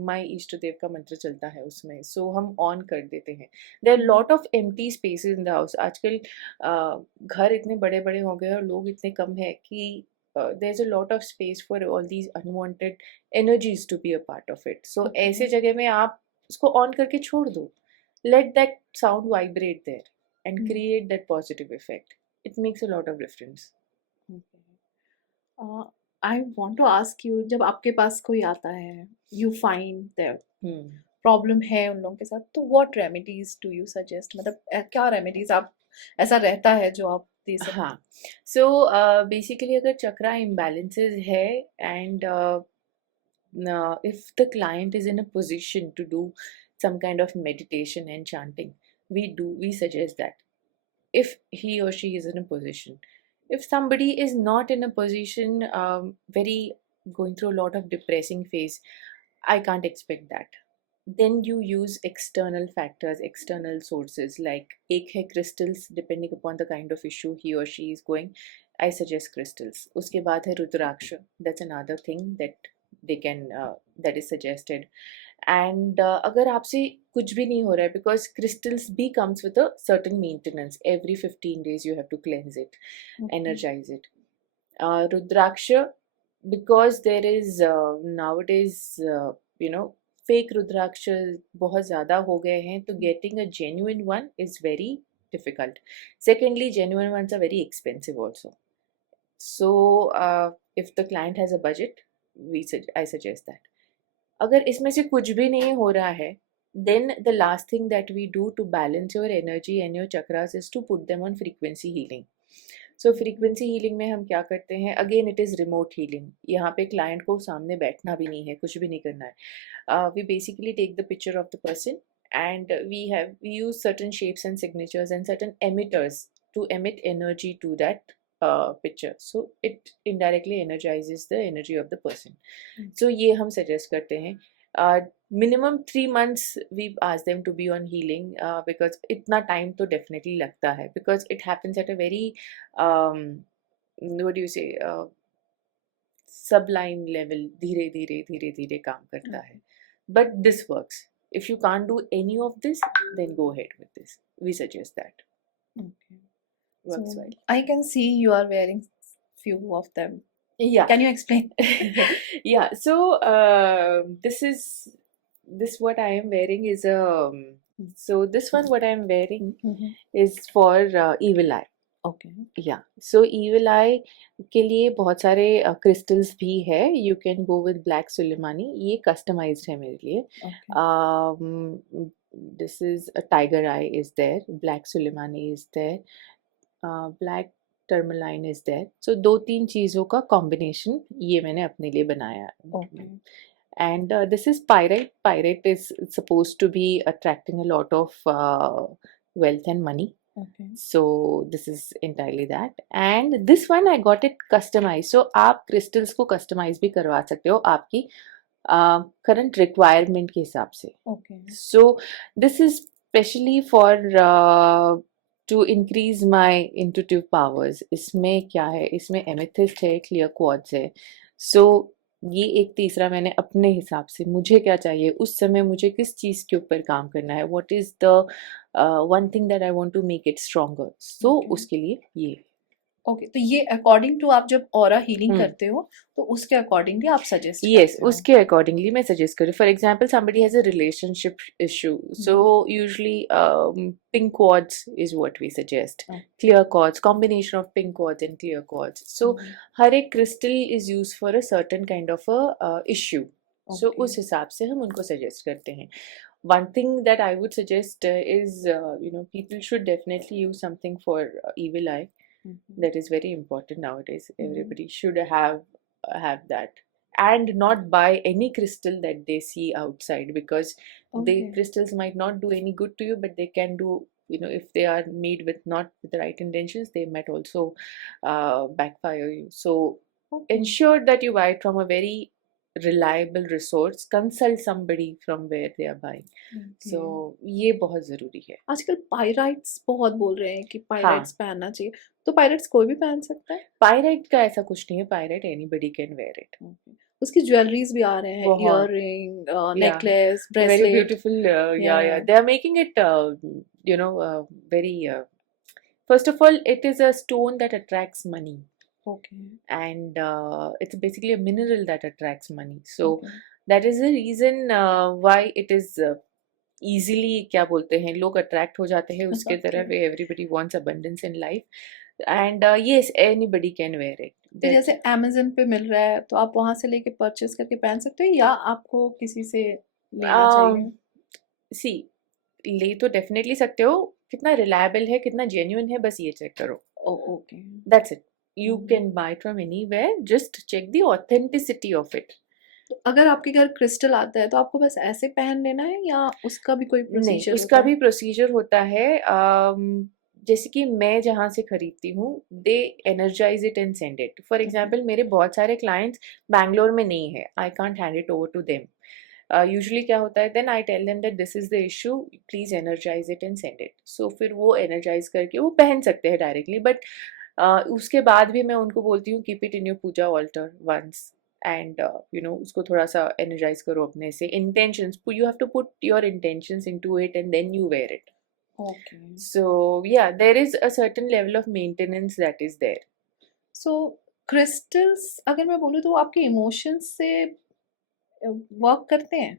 माई इष्ट देव का मंत्र चलता है उसमें, सो हम ऑन कर देते हैं. There are lot of empty spaces in the house. आजकल घर इतने बड़े बड़े हो गए और लोग इतने कम है कि there is a lot of space for all these unwanted energies to be a part of it. So ऐसे जगह में आप उसको ऑन करके छोड़ दो. Let that sound vibrate there and create that positive effect. It makes a lot of difference. I want to ask you, जब आपके पास कोई आता है, यू फाइंड देयर प्रॉब्लम है उन लोगों के साथ, तो what remedies do you suggest? मतलब क्या रेमेडीज आप ऐसा रहता है जो आप दे सकते? हाँ. सो बेसिकली अगर चक्रा इम्बैलेंसेस है, and if the client is in a position to do some kind of meditation and chanting, we suggest that if he or she is in a position. If somebody is not in a position, very going through a lot of depressing phase, I can't expect that. Then you use external factors, external sources, like एक है crystals, depending upon the kind of issue he or she is going, I suggest crystals. उसके बाद है रुद्राक्ष, that's another thing that they can that is suggested. And अगर आपसे कुछ भी नहीं हो रहा है, because crystals भी comes with a certain maintenance, every 15 days you have to cleanse it, energize it. Rudraksha, because there is nowadays fake rudraksha बहुत ज़्यादा हो गए हैं, तो getting a genuine one is very difficult. Secondly, genuine ones are very expensive also. So if the client has a budget, I suggest that. अगर इसमें से कुछ भी नहीं हो रहा है, then the last thing that we do to balance your energy and your chakras is to put them on frequency healing. So frequency healing में हम क्या करते हैं, again it is remote healing. यहाँ पे क्लाइंट को सामने बैठना भी नहीं है, कुछ भी नहीं करना है. We basically take the picture of the person and we use certain shapes and signatures and certain emitters to emit energy to that picture, so it indirectly energizes the energy of the person. So ये हम suggest करते हैं. Minimum 3 months we ask them to be on healing, because इतना time तो definitely लगता है, because it happens at a very what do you say, sublime level. धीरे धीरे काम करता है. But this works. If you can't do any of this, then go ahead with this. We suggest that. Okay. Works So well. I can see you are wearing few of them. Yeah. Can you explain? Yeah. So this what I am wearing is a. So this one what I am wearing is for evil eye. Okay. या सो evil eye के लिए बहुत सारे crystals भी है. You can go with black Sulemani. ये customised है मेरे लिए. Okay. This is a tiger eye is there, black Sulemani is there, black tourmaline is there. So 2-3 चीज़ों का कॉम्बिनेशन ये मैंने अपने लिए बनाया. Okay. And this is pyrite. Pyrite is supposed to be attracting a lot of wealth and money. Okay. So this is entirely that. And this one I got it customized. So आप crystals को customize भी करवा सकते हो आपकी current requirement के हिसाब से. Okay. So this is specially for to increase my intuitive powers. इसमें क्या है, इसमें amethyst है, clear quartz है. So ये एक तीसरा मैंने अपने हिसाब से, मुझे क्या चाहिए उस समय, मुझे किस चीज़ के ऊपर काम करना है, what is the one thing that I want to make it stronger. So Okay. उसके लिए ये. ओके, तो ये अकॉर्डिंग टू आप जब ऑरा हीलिंग हम्म. करते हो तो उसके अकॉर्डिंगली आप सजेस्ट Yes, करते हो. उसके accordingly मैं suggest करूँ. For example, somebody has a relationship issue. So usually pink quartz is what we suggest. Okay. Clear quartz, combination of pink quartz and clear quartz. So हर एक crystal is used for a certain kind of a issue. So Okay. उस हिसाब से हम उनको suggest करते हैं. One thing that I would suggest is people should definitely use something for evil eye. That is very important nowadays. Everybody should have that, and not buy any crystal that they see outside, because the Okay. crystals might not do any good to you, but they can do, if they are made with not with the right intentions, they might also backfire you. So Okay. ensure that you buy it from a very reliable resource. Consult somebody from where they are buying. Okay. So ये बहुत ज़रूरी है. आजकल pyrites बहुत बोल रहे हैं कि पायराइट्स पहनना चाहिए, तो पायराइट्स कोई भी पहन सकता है? पायराइट का ऐसा कुछ नहीं है. Pyrite anybody can wear it. Okay. उसकी ज्वेलरीज भी आ रहे हैं, बहुत. Earring, necklace, Very bracelet. beautiful. Yeah. Yeah. They are making it, very. First of all, it is a stone that attracts money, Okay. and it's basically a mineral that attracts money. So Okay. that is the reason why it is easily, क्या बोलते हैं, लोग attract हो जाते हैं उसके तरफ. Okay. Everybody wants abundance in life, and yes, anybody can wear it. तो जैसे अमेज़न पे मिल रहा है, तो आप वहां से लेके परचेस करके पहन सकते हो या आपको किसी से लेना चाहिए? See, ले तो definitely सकते हो. कितना reliable है, कितना genuine है, बस ये check करो. Okay. That's it. You can buy it from anywhere. Just check the authenticity of it. तो अगर आपके घर क्रिस्टल आता है तो आपको बस ऐसे पहन लेना है या उसका भी कोई नहीं, प्रोसीजर उसका होता है? भी प्रोसीजर होता है। जैसे कि मैं जहाँ से खरीदती हूँ, they energise it and send it. For example, मेरे बहुत सारे क्लाइंट्स बैंगलोर में नहीं है, I can't hand it over to them. Usually क्या होता है, then I tell them that this is the issue, please energise it and send it. So फिर वो एनर्जाइज करके वो पहन सकते हैं डायरेक्टली, बट उसके बाद भी मैं उनको बोलती हूँ keep it in your puja altar once, and उसको थोड़ा सा एनर्जाइज करो अपने से। Intentions, you have to put your intentions into it and then you wear it. Okay. So yeah, there is a certain level of maintenance that is there. So crystals अगर मैं बोलूँ तो वो आपके इमोशंस से वर्क करते हैं?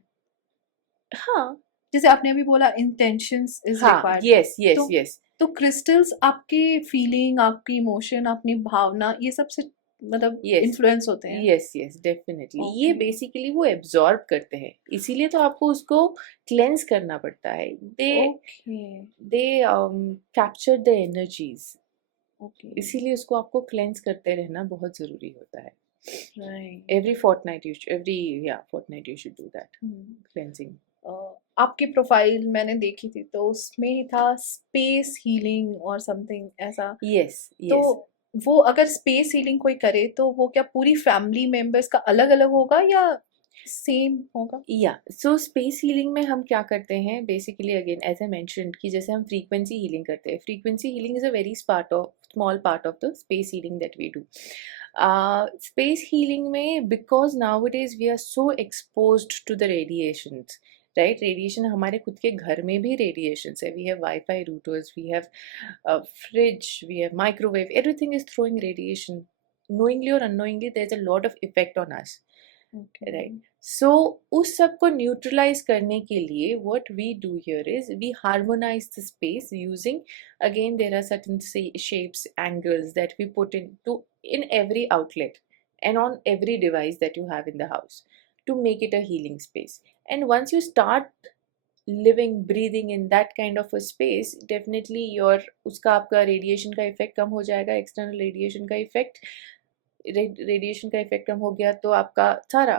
हाँ, जैसे आपने अभी बोला इंटेंशंस इज हाँ, रिक्वायर्ड, yes, yes, तो yes, तो क्रिस्टल्स आपकी फीलिंग, आपकी इमोशन, अपनी भावना ये सब से मतलब yes, इन्फ्लुएंस होते हैं? yes, yes, definitely. ये ओके। बेसिकली वो एब्जॉर्ब करते हैं, इसीलिए तो आपको उसको क्लेंस करना पड़ता है। Okay. They capture the energies, okay. इसीलिए उसको आपको क्लेंस करते रहना बहुत जरूरी होता है। Right. Every fortnight you should, fortnight you should do that cleansing. आपकी प्रोफाइल मैंने देखी थी तो उसमें ही था स्पेस हीलिंग और समथिंग ऐसा, Yes, तो yes. वो अगर स्पेस हीलिंग कोई करे तो वो क्या पूरी फैमिली मेंबर्स का अलग अलग होगा या सेम होगा? या सो स्पेस हीलिंग में हम क्या करते हैं, basically again as I mentioned कि जैसे हम फ्रीक्वेंसी हीलिंग करते हैं, frequency healing is a very small part of the space healing that we do. Space healing में, because now it is we are so exposed to the radiations, right? Radiation हमारे खुद के घर में भी radiations है, we have wifi routers, we have fridge, we have microwave, everything is throwing radiation, knowingly or unknowingly there's a lot of effect on us, right? So उस सब को न्यूट्रलाइज करने के लिए what we do here is we harmonize the space using, again there are certain shapes, angles that we put in every outlet and on every device that you have in the house to make it a healing space. And once you start living, breathing in that kind of a space, definitely your उसका आपका radiation का effect कम हो जाएगा, external radiation का effect, radiation का effect कम हो गया तो आपका सारा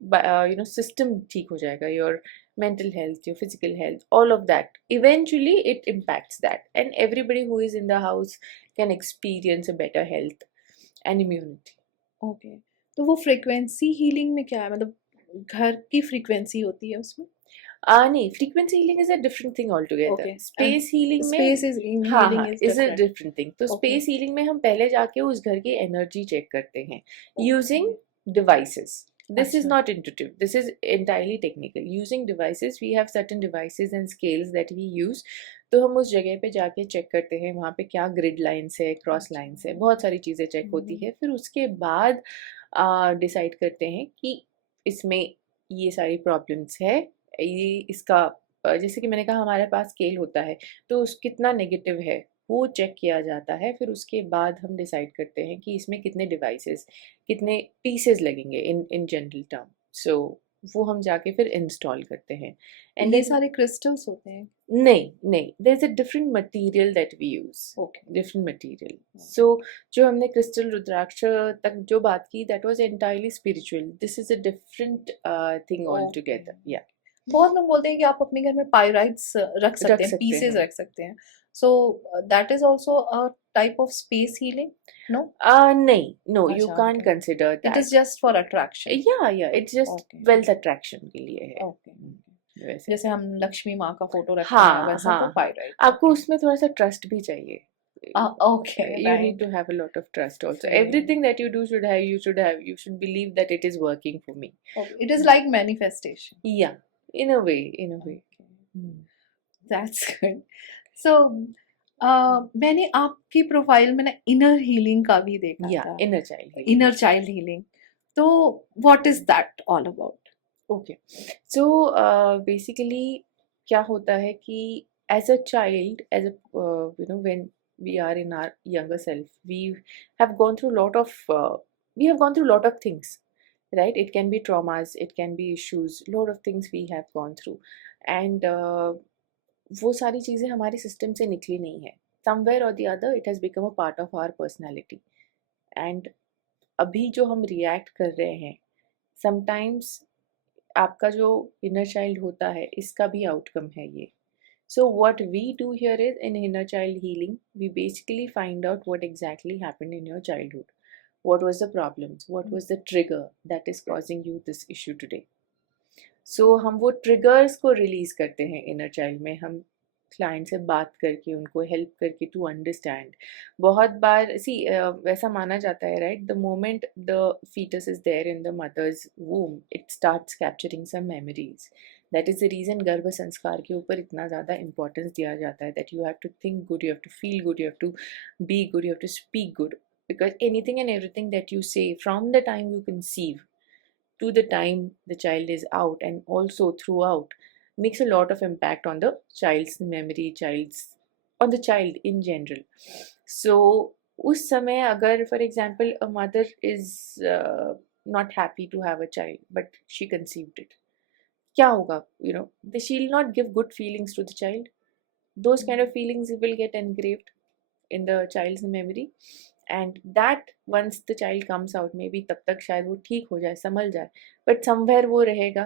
सिस्टम ठीक हो जाएगा, your mental health, your physical health, all of that, eventually it impacts that, and everybody who is in the house can experience a better health and immunity. Okay. तो वो फ्रीक्वेंसी हीलिंग में क्या है, मतलब घर की फ्रीक्वेंसी होती है उसमें? नहीं, frequency healing is a different thing altogether. Okay. Space healing में स्पेस इज हाँ हीलिंग हाँ is is a different. different thing. तो Okay. स्पेस हीलिंग में हम पहले जाके उस घर की एनर्जी चेक करते हैं using devices. This is अच्छा। not intuitive. This is entirely technical. Using devices, we have certain devices and scales that we use. तो हम उस जगह पे जाके चेक करते हैं वहाँ पे क्या ग्रिड लाइन्स है, क्रॉस लाइन्स है, बहुत सारी चीज़ें चेक होती है। फिर उसके बाद डिसाइड करते हैं कि इसमें ये सारी प्रॉब्लम्स है, ये इसका जैसे कि मैंने कहा हमारे पास स्केल होता है तो उस कितना नेगेटिव है वो चेक किया जाता है। फिर उसके बाद हम डिसाइड करते हैं कि इसमें कितने डिवाइसेस, कितने पीसेस लगेंगे इन जनरल टर्म। सो वो हम जाके फिर इंस्टॉल करते हैं। एंड ये सारे क्रिस्टल्स होते हैं? नहीं, there is a different material that we use, okay. Different material. So जो हमने क्रिस्टल रुद्राक्ष तक जो बात की, that was entirely spiritual, this is a different thing all together. या बहुत लोग बोलते हैं कि आप अपने घर में पाइराइट्स रख सकते हैं, सकते पीसेस हैं। रख सकते हैं, so that is also a type of space healing? No, नहीं, no, you अच्छा, can't okay. consider it that. Is just for attraction? Yeah, it's just Okay. wealth attraction के लिए है। ओके। वैसे जैसे हम लक्ष्मी माँ का फोटो रखते हैं हाँ वैसा तो हाँ, पाइराइट। आपको उसमें थोड़ा सा ट्रस्ट भी चाहिए। Okay, You need to have a lot of trust also. Right. Everything that you do you should believe that it is working for me. It is like manifestation. Yeah, in a way. That's good. So मैंने आपकी profile में ना inner healing का भी देखा Yeah, था, inner child healing. Inner child healing, तो what is that all about? Okay. So basically क्या होता है कि as a child, when we are in our younger self, we have gone through lot of things, right? It can be traumas, it can be issues, lot of things we have gone through, and वो सारी चीज़ें हमारे system से निकली नहीं है। Somewhere or the other, it has become a part of our personality, and अभी जो हम रिएक्ट कर रहे हैं समटाइम्स आपका जो इनर चाइल्ड होता है इसका भी आउटकम है ये. So what we do here is in inner child healing, we basically find out what exactly happened in your childhood. What was the problems? What was the trigger that is causing you this issue today? So हम वो triggers को release करते हैं inner child में. हम client से बात करके उनको हेल्प करके टू अंडरस्टैंड. बहुत बार वैसा माना जाता है right, the moment the foetus is there in the mother's womb it starts capturing some memories. That is the reason गर्भ संस्कार के ऊपर इतना ज़्यादा इंपॉर्टेंस दिया जाता है. That you have to think good, you have to feel good, you have to be good, you have to speak good. Because anything and everything that you say from the time you conceive to the time the child is out and also throughout makes a lot of impact on the child's memory, on the child in general. So उस समय अगर for example a mother is not happy to have a child but she conceived it, क्या होगा? She'll not give good feelings to the child. Those kind of feelings will get engraved in the child's memory, and that once the child comes out, maybe तब तक शायद वो ठीक हो जाए, संभल जाए, but somewhere वो रहेगा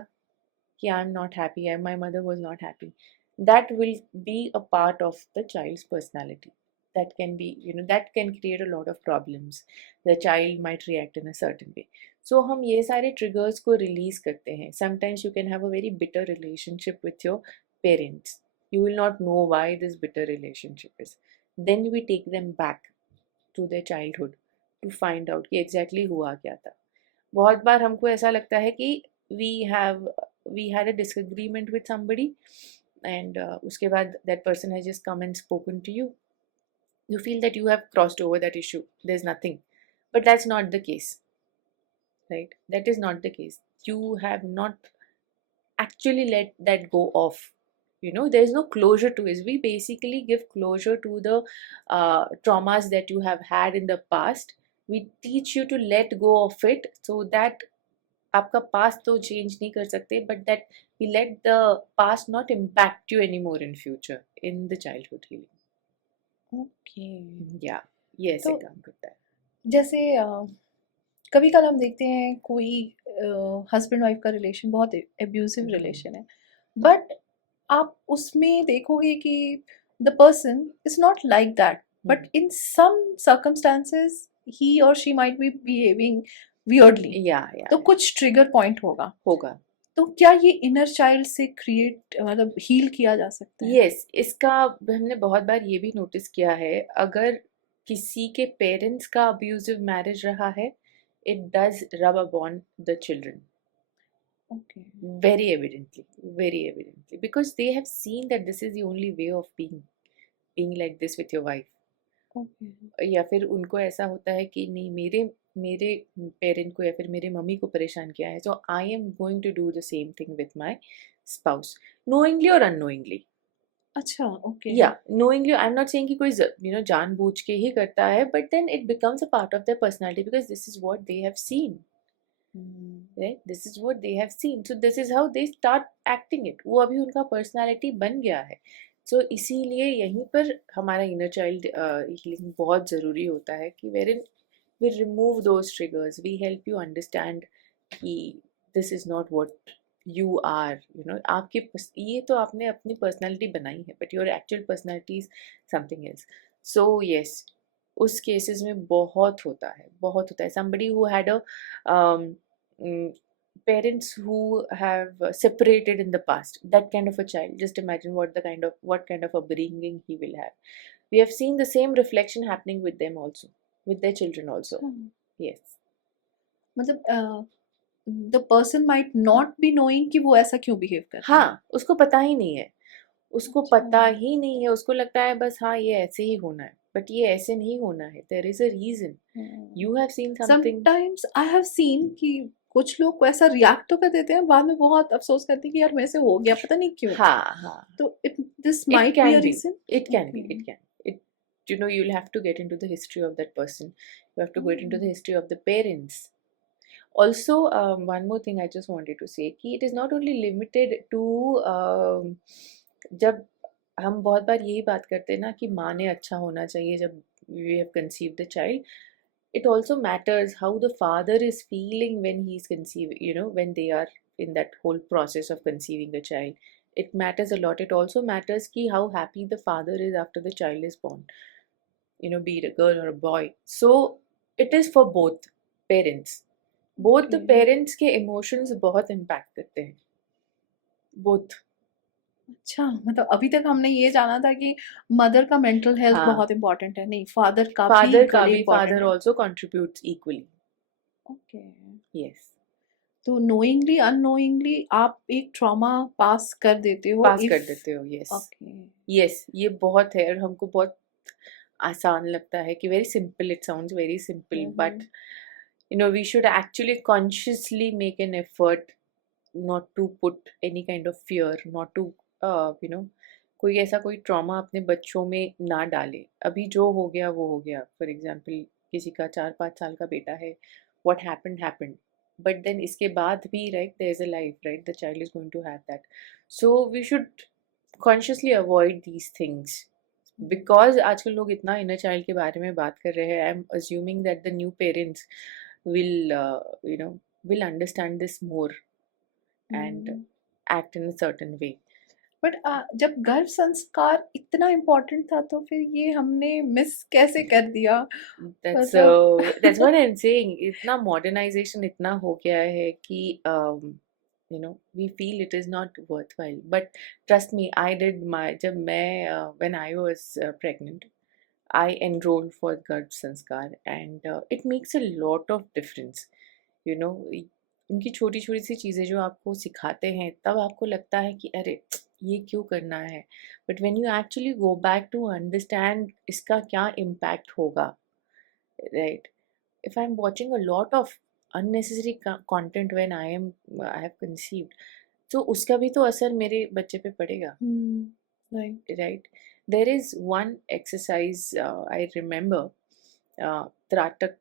कि I'm not happy, my mother was not happy. That will be a part of the child's personality. That can be, that can create a lot of problems. The child might react in a certain way. So हम ये सारे triggers को release करते हैं. Sometimes you can have a very bitter relationship with your parents. You will not know why this bitter relationship is. Then we take them back to their childhood to find out कि exactly हुआ क्या था. बहुत बार हमको ऐसा लगता है कि we had a disagreement with somebody and उसके बाद that person has just come and spoken to you. You feel that you have crossed over that issue. There's nothing. But that's not the case. Right? That is not the case. You have not actually let that go off. There's no closure to it. We basically give closure to the traumas that you have had in the past. We teach you to let go of it so that आपका past तो change नहीं कर सकते, but that we let the past not impact you anymore in future in the childhood healing. Okay. Yeah, ये ऐसे तो काम करता है. जैसे कभी कल हम देखते हैं कोई हस्बैंड वाइफ का रिलेशन बहुत एब्यूजिव रिलेशन है, बट आप उसमें देखोगे कि the person is not like that, but in some circumstances he और she might be behaving weirdly. Yeah, तो कुछ ट्रिगर पॉइंट होगा. तो क्या ये इनर चाइल्ड से क्रिएट मतलब हील किया जा सकता है? यस, इसका हमने बहुत बार ये भी नोटिस किया है, अगर किसी के पेरेंट्स का अब्यूजिव मैरिज रहा है, इट डज रब upon the children Okay. very evidently, because they have seen that this is the only way of being like this with your wife. Okay. या फिर उनको ऐसा होता है कि नहीं, मेरे पेरेंट को या फिर मेरे मम्मी को परेशान किया है, so I am going to do the same thing with my spouse, knowingly or unknowingly. अच्छा, okay. Yeah, knowingly, I'm not saying कि कोई जानबूझ के ही करता है, but then it becomes a part of their personality because this is what they have seen. Right? This is what they have seen. So this is how they start acting it. वो अभी उनका personality बन गया है. So इसीलिए यहीं पर हमारा inner child healing बहुत ज़रूरी होता है कि wherein we remove those triggers. We help you understand कि this is not what you are. आपके ये तो आपने अपनी personality बनाई है, but your actual personality is something else. So yes, उस केसेस में बहुत होता है. Somebody who had a parents who have separated in the past, that kind of a child, just imagine what kind of upbringing he will have. We have seen the same reflection happening with them also, with their children also. Yes. मतलब the person might not be knowing कि वो ऐसा क्यों behave कर रहा है. हाँ, उसको पता ही नहीं है. उसको लगता है बस हाँ ये ऐसे ही होना है, but ये ऐसे नहीं होना है. There is a reason. You have seen something. Sometimes I have seen कि कुछ लोग वैसा रिएक्ट तो कर देते हैं, बाद में बहुत अफसोस करते हैं कि यार मेरे से हो गया, पता नहीं क्यों. हाँ. तो this might be a reason. It can be. You'll have to get into the history of that person. You have to get into the history of the parents. Also, one more thing I just wanted to say कि it is not only limited to जब हम बहुत बार यही बात करते हैं ना कि माँ ने अच्छा होना चाहिए जब we have conceived the child. it also matters how the father is feeling when he's conceiving, you know, when they are in that whole process of conceiving a child. It matters a lot. It also matters ki how happy the father is after the child is born, you know, be it a girl or a boy. So it is for both parents. Both the Okay. parents के emotions बहुत impact करते हैं. Both. अच्छा, मतलब अभी तक हमने ये जाना था कि मदर का मेंटल हेल्थ हाँ. बहुत इम्पोर्टेंट है, नहीं फादर का भी Father का इक्वली भी, इम्पोर्टेंट father है. also contributes equally. Okay. Yes. तो नोइंगली अननोइंगली आप एक ट्रॉमा पास कर देते हो पास इफ. कर देते हो. Yes. ओके. Yes, ये बहुत है और हमको बहुत आसान लगता है कि very simple, it sounds very simple, but you know, we should actually consciously make an effort not to put any kind of fear, not to you know, कोई ऐसा कोई ट्रॉमा अपने बच्चों में ना डाले. अभी जो हो गया वो हो गया. फॉर एग्जाम्पल किसी का 4-5 साल का बेटा है, what happened happened, but then इसके बाद भी right, there is a life, right, the child is going to have that. So we should consciously avoid these things. Because आजकल लोग इतना inner child के बारे में बात कर रहे हैं, I'm assuming that the new parents will you know, will understand this more and act in a certain way. But जब गर्भ संस्कार इतना इम्पोर्टेंट था तो फिर ये हमने मिस कैसे कर दिया. That's मतलब that's what I'm saying. इतना modernization इतना हो गया है कि you know, we feel it is not worthwhile. But trust me, I did my जब मैं when I was pregnant, I enrolled for Garb Sanskar and it makes a lot of difference. You know, उनकी छोटी छोटी सी चीज़ें जो आपको सिखाते हैं तब आपको लगता है कि अरे ये क्यों करना है. But when you actually go back to understand इसका क्या impact होगा, right? If I'm watching a lot of unnecessary content when I have conceived, तो उसका भी तो असर मेरे बच्चे पे पड़ेगा. Right. Right? There is one exercise I remember, त्राटक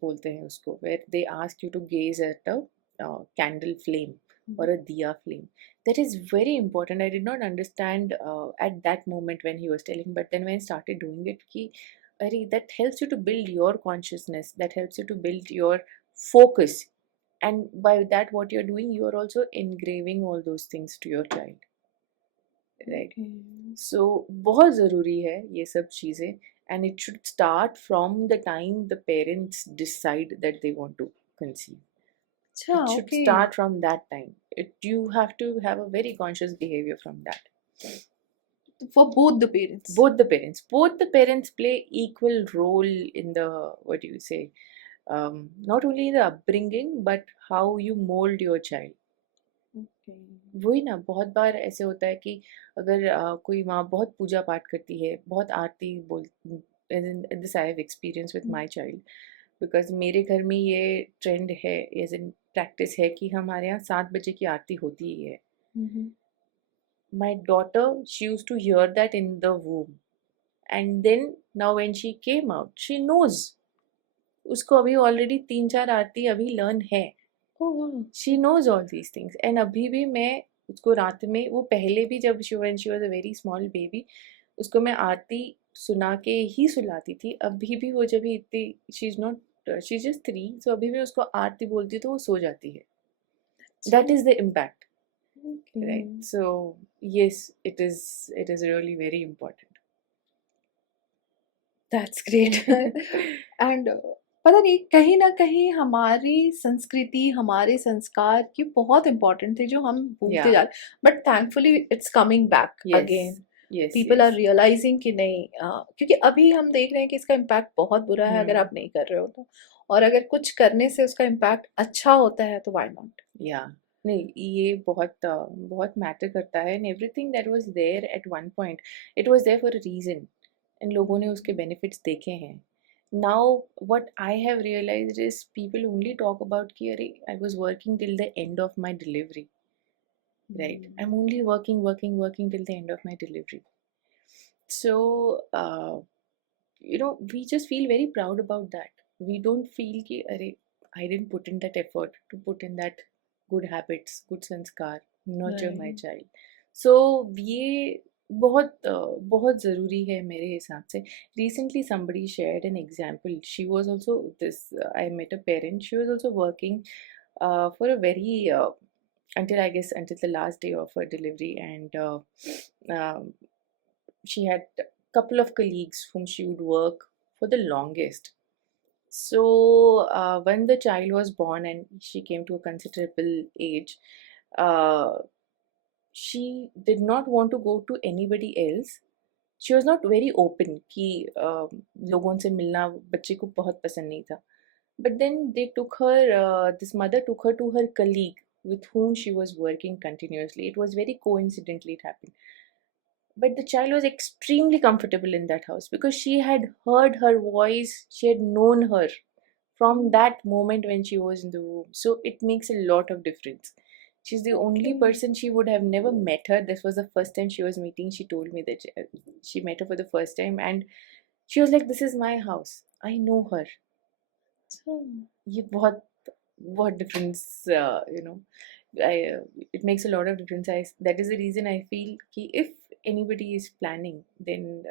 बोलते हैं उसको, where they ask you to gaze at a candle flame or a diya flame. That is very important. I did not understand at that moment when he was telling, but then when I started doing it, कि अरे that helps you to build your consciousness, that helps you to build your focus, and by that what you're doing, you are also engraving all those things to your child. Right? So बहुत ज़रूरी है ये सब चीज़ें, and it should start from the time the parents decide that they want to conceive. अच्छा. It should okay. start from that time. You have to have a very conscious behavior from that. For both the parents. Both the parents play equal role in the, what do you say, not only the upbringing but how you mold your child. वही ना, बहुत बार ऐसे होता है कि अगर कोई माँ बहुत पूजा पाठ करती है, बहुत आरती बोल, this I have experience with my child, because मेरे घर में ये ट्रेंड है, एज इन प्रैक्टिस है कि हमारे यहाँ 7 बजे की आरती होती ही है. My daughter, she used to hear that in the womb, and then now when she came out, she knows, उसको अभी ऑलरेडी 3-4 आरती अभी लर्न है. She knows all these things. And अभी भी मैं उसको रात में, वो पहले भी जब she was a very small baby, उसको मैं आरती सुना के ही सुलाती थी. अभी भी वो जब इतनी, she is not, she is just 3, सो अभी मैं उसको आरती बोलती हूँ तो वो सो जाती है. That is the impact, right? So yes, it is really very important. That's great. And पता नहीं, कहीं ना कहीं हमारी संस्कृति, हमारे संस्कार की बहुत इम्पोर्टेंट थे जो हम भूलते Yeah. जा रहे. But thankfully it's coming back Yes. Again. Yes, people yes. Are realising कि नहीं, क्योंकि अभी हम देख रहे हैं कि इसका इम्पैक्ट बहुत बुरा है अगर हम्म. आप नहीं कर रहे हो तो, और अगर कुछ करने से उसका इम्पैक्ट अच्छा होता है तो व्हाई नॉट. या नहीं, ये बहुत मैटर करता है. And everything that was there at one point, it was there for a reason, and लोगों ने उसके बेनिफिट्स देखे हैं. Now what I have realised is people only talk about कि अरे I was working till the end of my delivery, right? I'm only working till the end of my delivery. So you know, we just feel very proud about that. We don't feel ki arey, I didn't put in that effort to put in that good habits, good sanskar, nurture my Right. child. So ये बहुत ज़रूरी है मेरे हिसाब से. Recently somebody shared an example. She was also I met a parent. She was also working for a very until I guess until the last day of her delivery, and um, she had a couple of colleagues whom she would work for the longest. So when the child was born and she came to a considerable age, uh, she did not want to go to anybody else. She was not very open कि लोगों से मिलना बच्चे को बहुत पसंद नहीं था. But then they took her, this mother took her to her colleague with whom she was working continuously. It was very coincidentally it happened. But the child was extremely comfortable in that house because she had heard her voice, she had known her from that moment when she was in the womb. So it makes a lot of difference. She's the only person, she would have never met her. This was the first time she was meeting. She told me that she met her for the first time, and she was like, "This is my house. I know her." So ये बहुत बहुत difference, it makes a lot of difference. That is the reason I feel कि if anybody is planning, then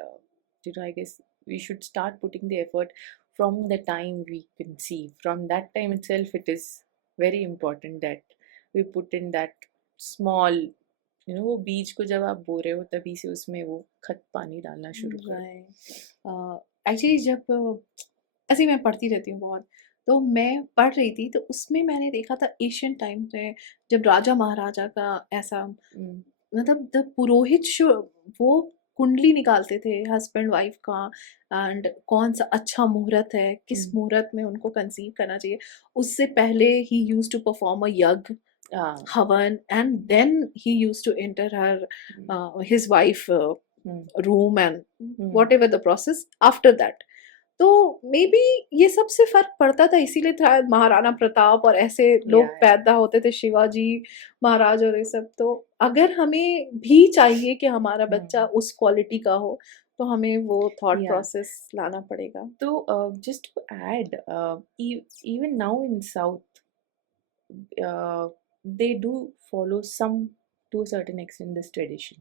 I guess we should start putting the effort from the time we conceive. From that time itself, it is very important that we put in that small, वो बीज को जब आप बो रहे हो तभी से उसमें वो खत पानी डालना शुरू कर. एक्चुअली जब ऐसे ही मैं पढ़ती रहती हूँ बहुत, तो मैं पढ़ रही थी तो उसमें मैंने देखा था एशियन टाइम में जब राजा महाराजा का ऐसा मतलब द पुरोहित वो कुंडली निकालते थे हस्बैंड वाइफ का, एंड कौन सा अच्छा मुहूर्त है, किस मुहूर्त में उनको कंसीव करना चाहिए. उससे पहले ही used to perform a yagya, havan, and then he used to enter her his wife room and whatever the process after that. तो मे बी ये सबसे फर्क पड़ता था, इसीलिए था महाराणा प्रताप और ऐसे लोग पैदा होते थे, शिवाजी महाराज और ये सब. तो अगर हमें भी चाहिए कि हमारा बच्चा उस क्वालिटी का हो, तो हमें वो थॉट प्रोसेस लाना पड़ेगा. तो just to add, even now in South, they do follow to a certain extent this tradition.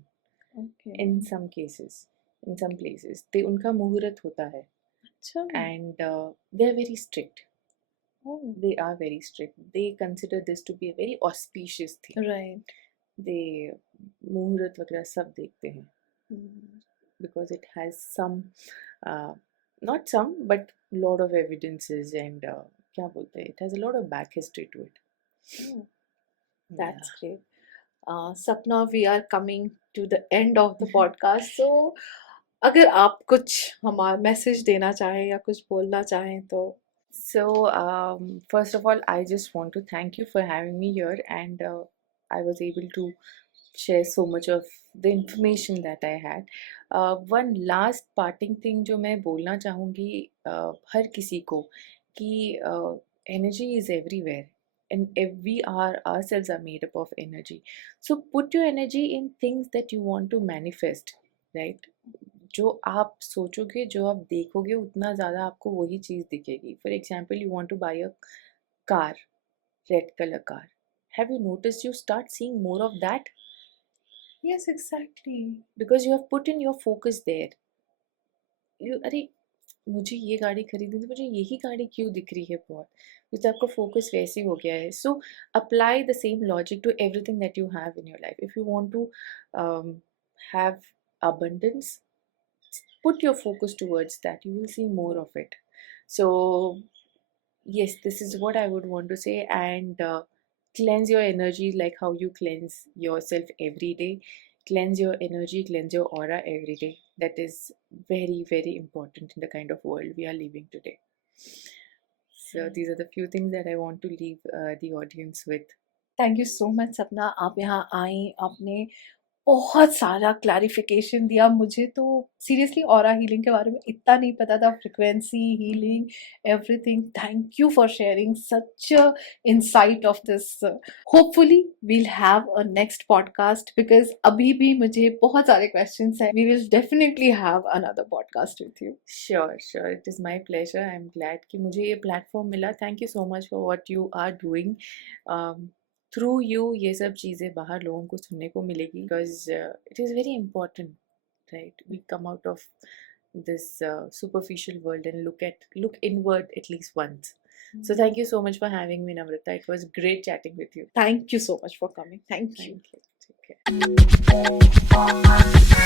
Okay. In some cases, in some places, उनका मुहूर्त होता है. अच्छा. And they are very strict. They are very strict. They consider this to be a very auspicious thing. Right. They मुहूर्त वगैरह सब देखते हैं. Because it has some, not some, but lot of evidences, and क्या बोलते हैं, it has a lot of back history to it. That's great. Sapna, we are coming to the end of the podcast. So अगर आप कुछ हमारा message देना चाहें या कुछ बोलना चाहें तो. So first of all, I just want to thank you for having me here, and I was able to share so much of the information that I had. One last parting thing जो मैं बोलना चाहूँगी हर किसी को कि energy is everywhere, and we ourselves are made up of energy. So put your energy in things that you want to manifest, right? जो आप सोचोगे, जो आप देखोगे, उतना ज़्यादा आपको वही चीज़ दिखेगी. For example, you want two by a car, red colour car. Have you notice you start seeing more of that? Yes, exactly. Because you have put in your focus there. अरे मुझे ये गाड़ी खरीदनी थी, मुझे यही गाड़ी क्यों दिख रही है बहुत, क्योंकि आपका फोकस वैसे हो गया है. So apply the same logic to everything that you have in your life. If you want to have abundance, put your focus towards that. You will see more of it. So yes, this is what I would want to say. And cleanse your energy like how you cleanse yourself every day. Cleanse your energy, cleanse your aura every day. That is very, very important in the kind of world we are living today. So these are the few things that I want to leave the audience with. Thank you so much, सपना. आप यहाँ आई, आपने बहुत सारा clarification दिया. मुझे तो seriously aura healing के बारे में इतना नहीं पता था. Frequency healing, everything. Thank you for sharing such insight of this. Hopefully we'll have a next podcast, because अभी भी मुझे बहुत सारे क्वेश्चंस हैं. We will definitely have another podcast with you. Sure, it is my pleasure. I am glad कि मुझे ये platform मिला. Thank you so much for what you are doing. Through you ये सब चीज़ें बाहर लोगों को सुनने को मिलेगी, because it is very important right? We come out of this superficial world and look inward at least once. So thank you so much for having me, Namrata. It was great chatting with you. Thank you so much for coming. Thank you. Take care.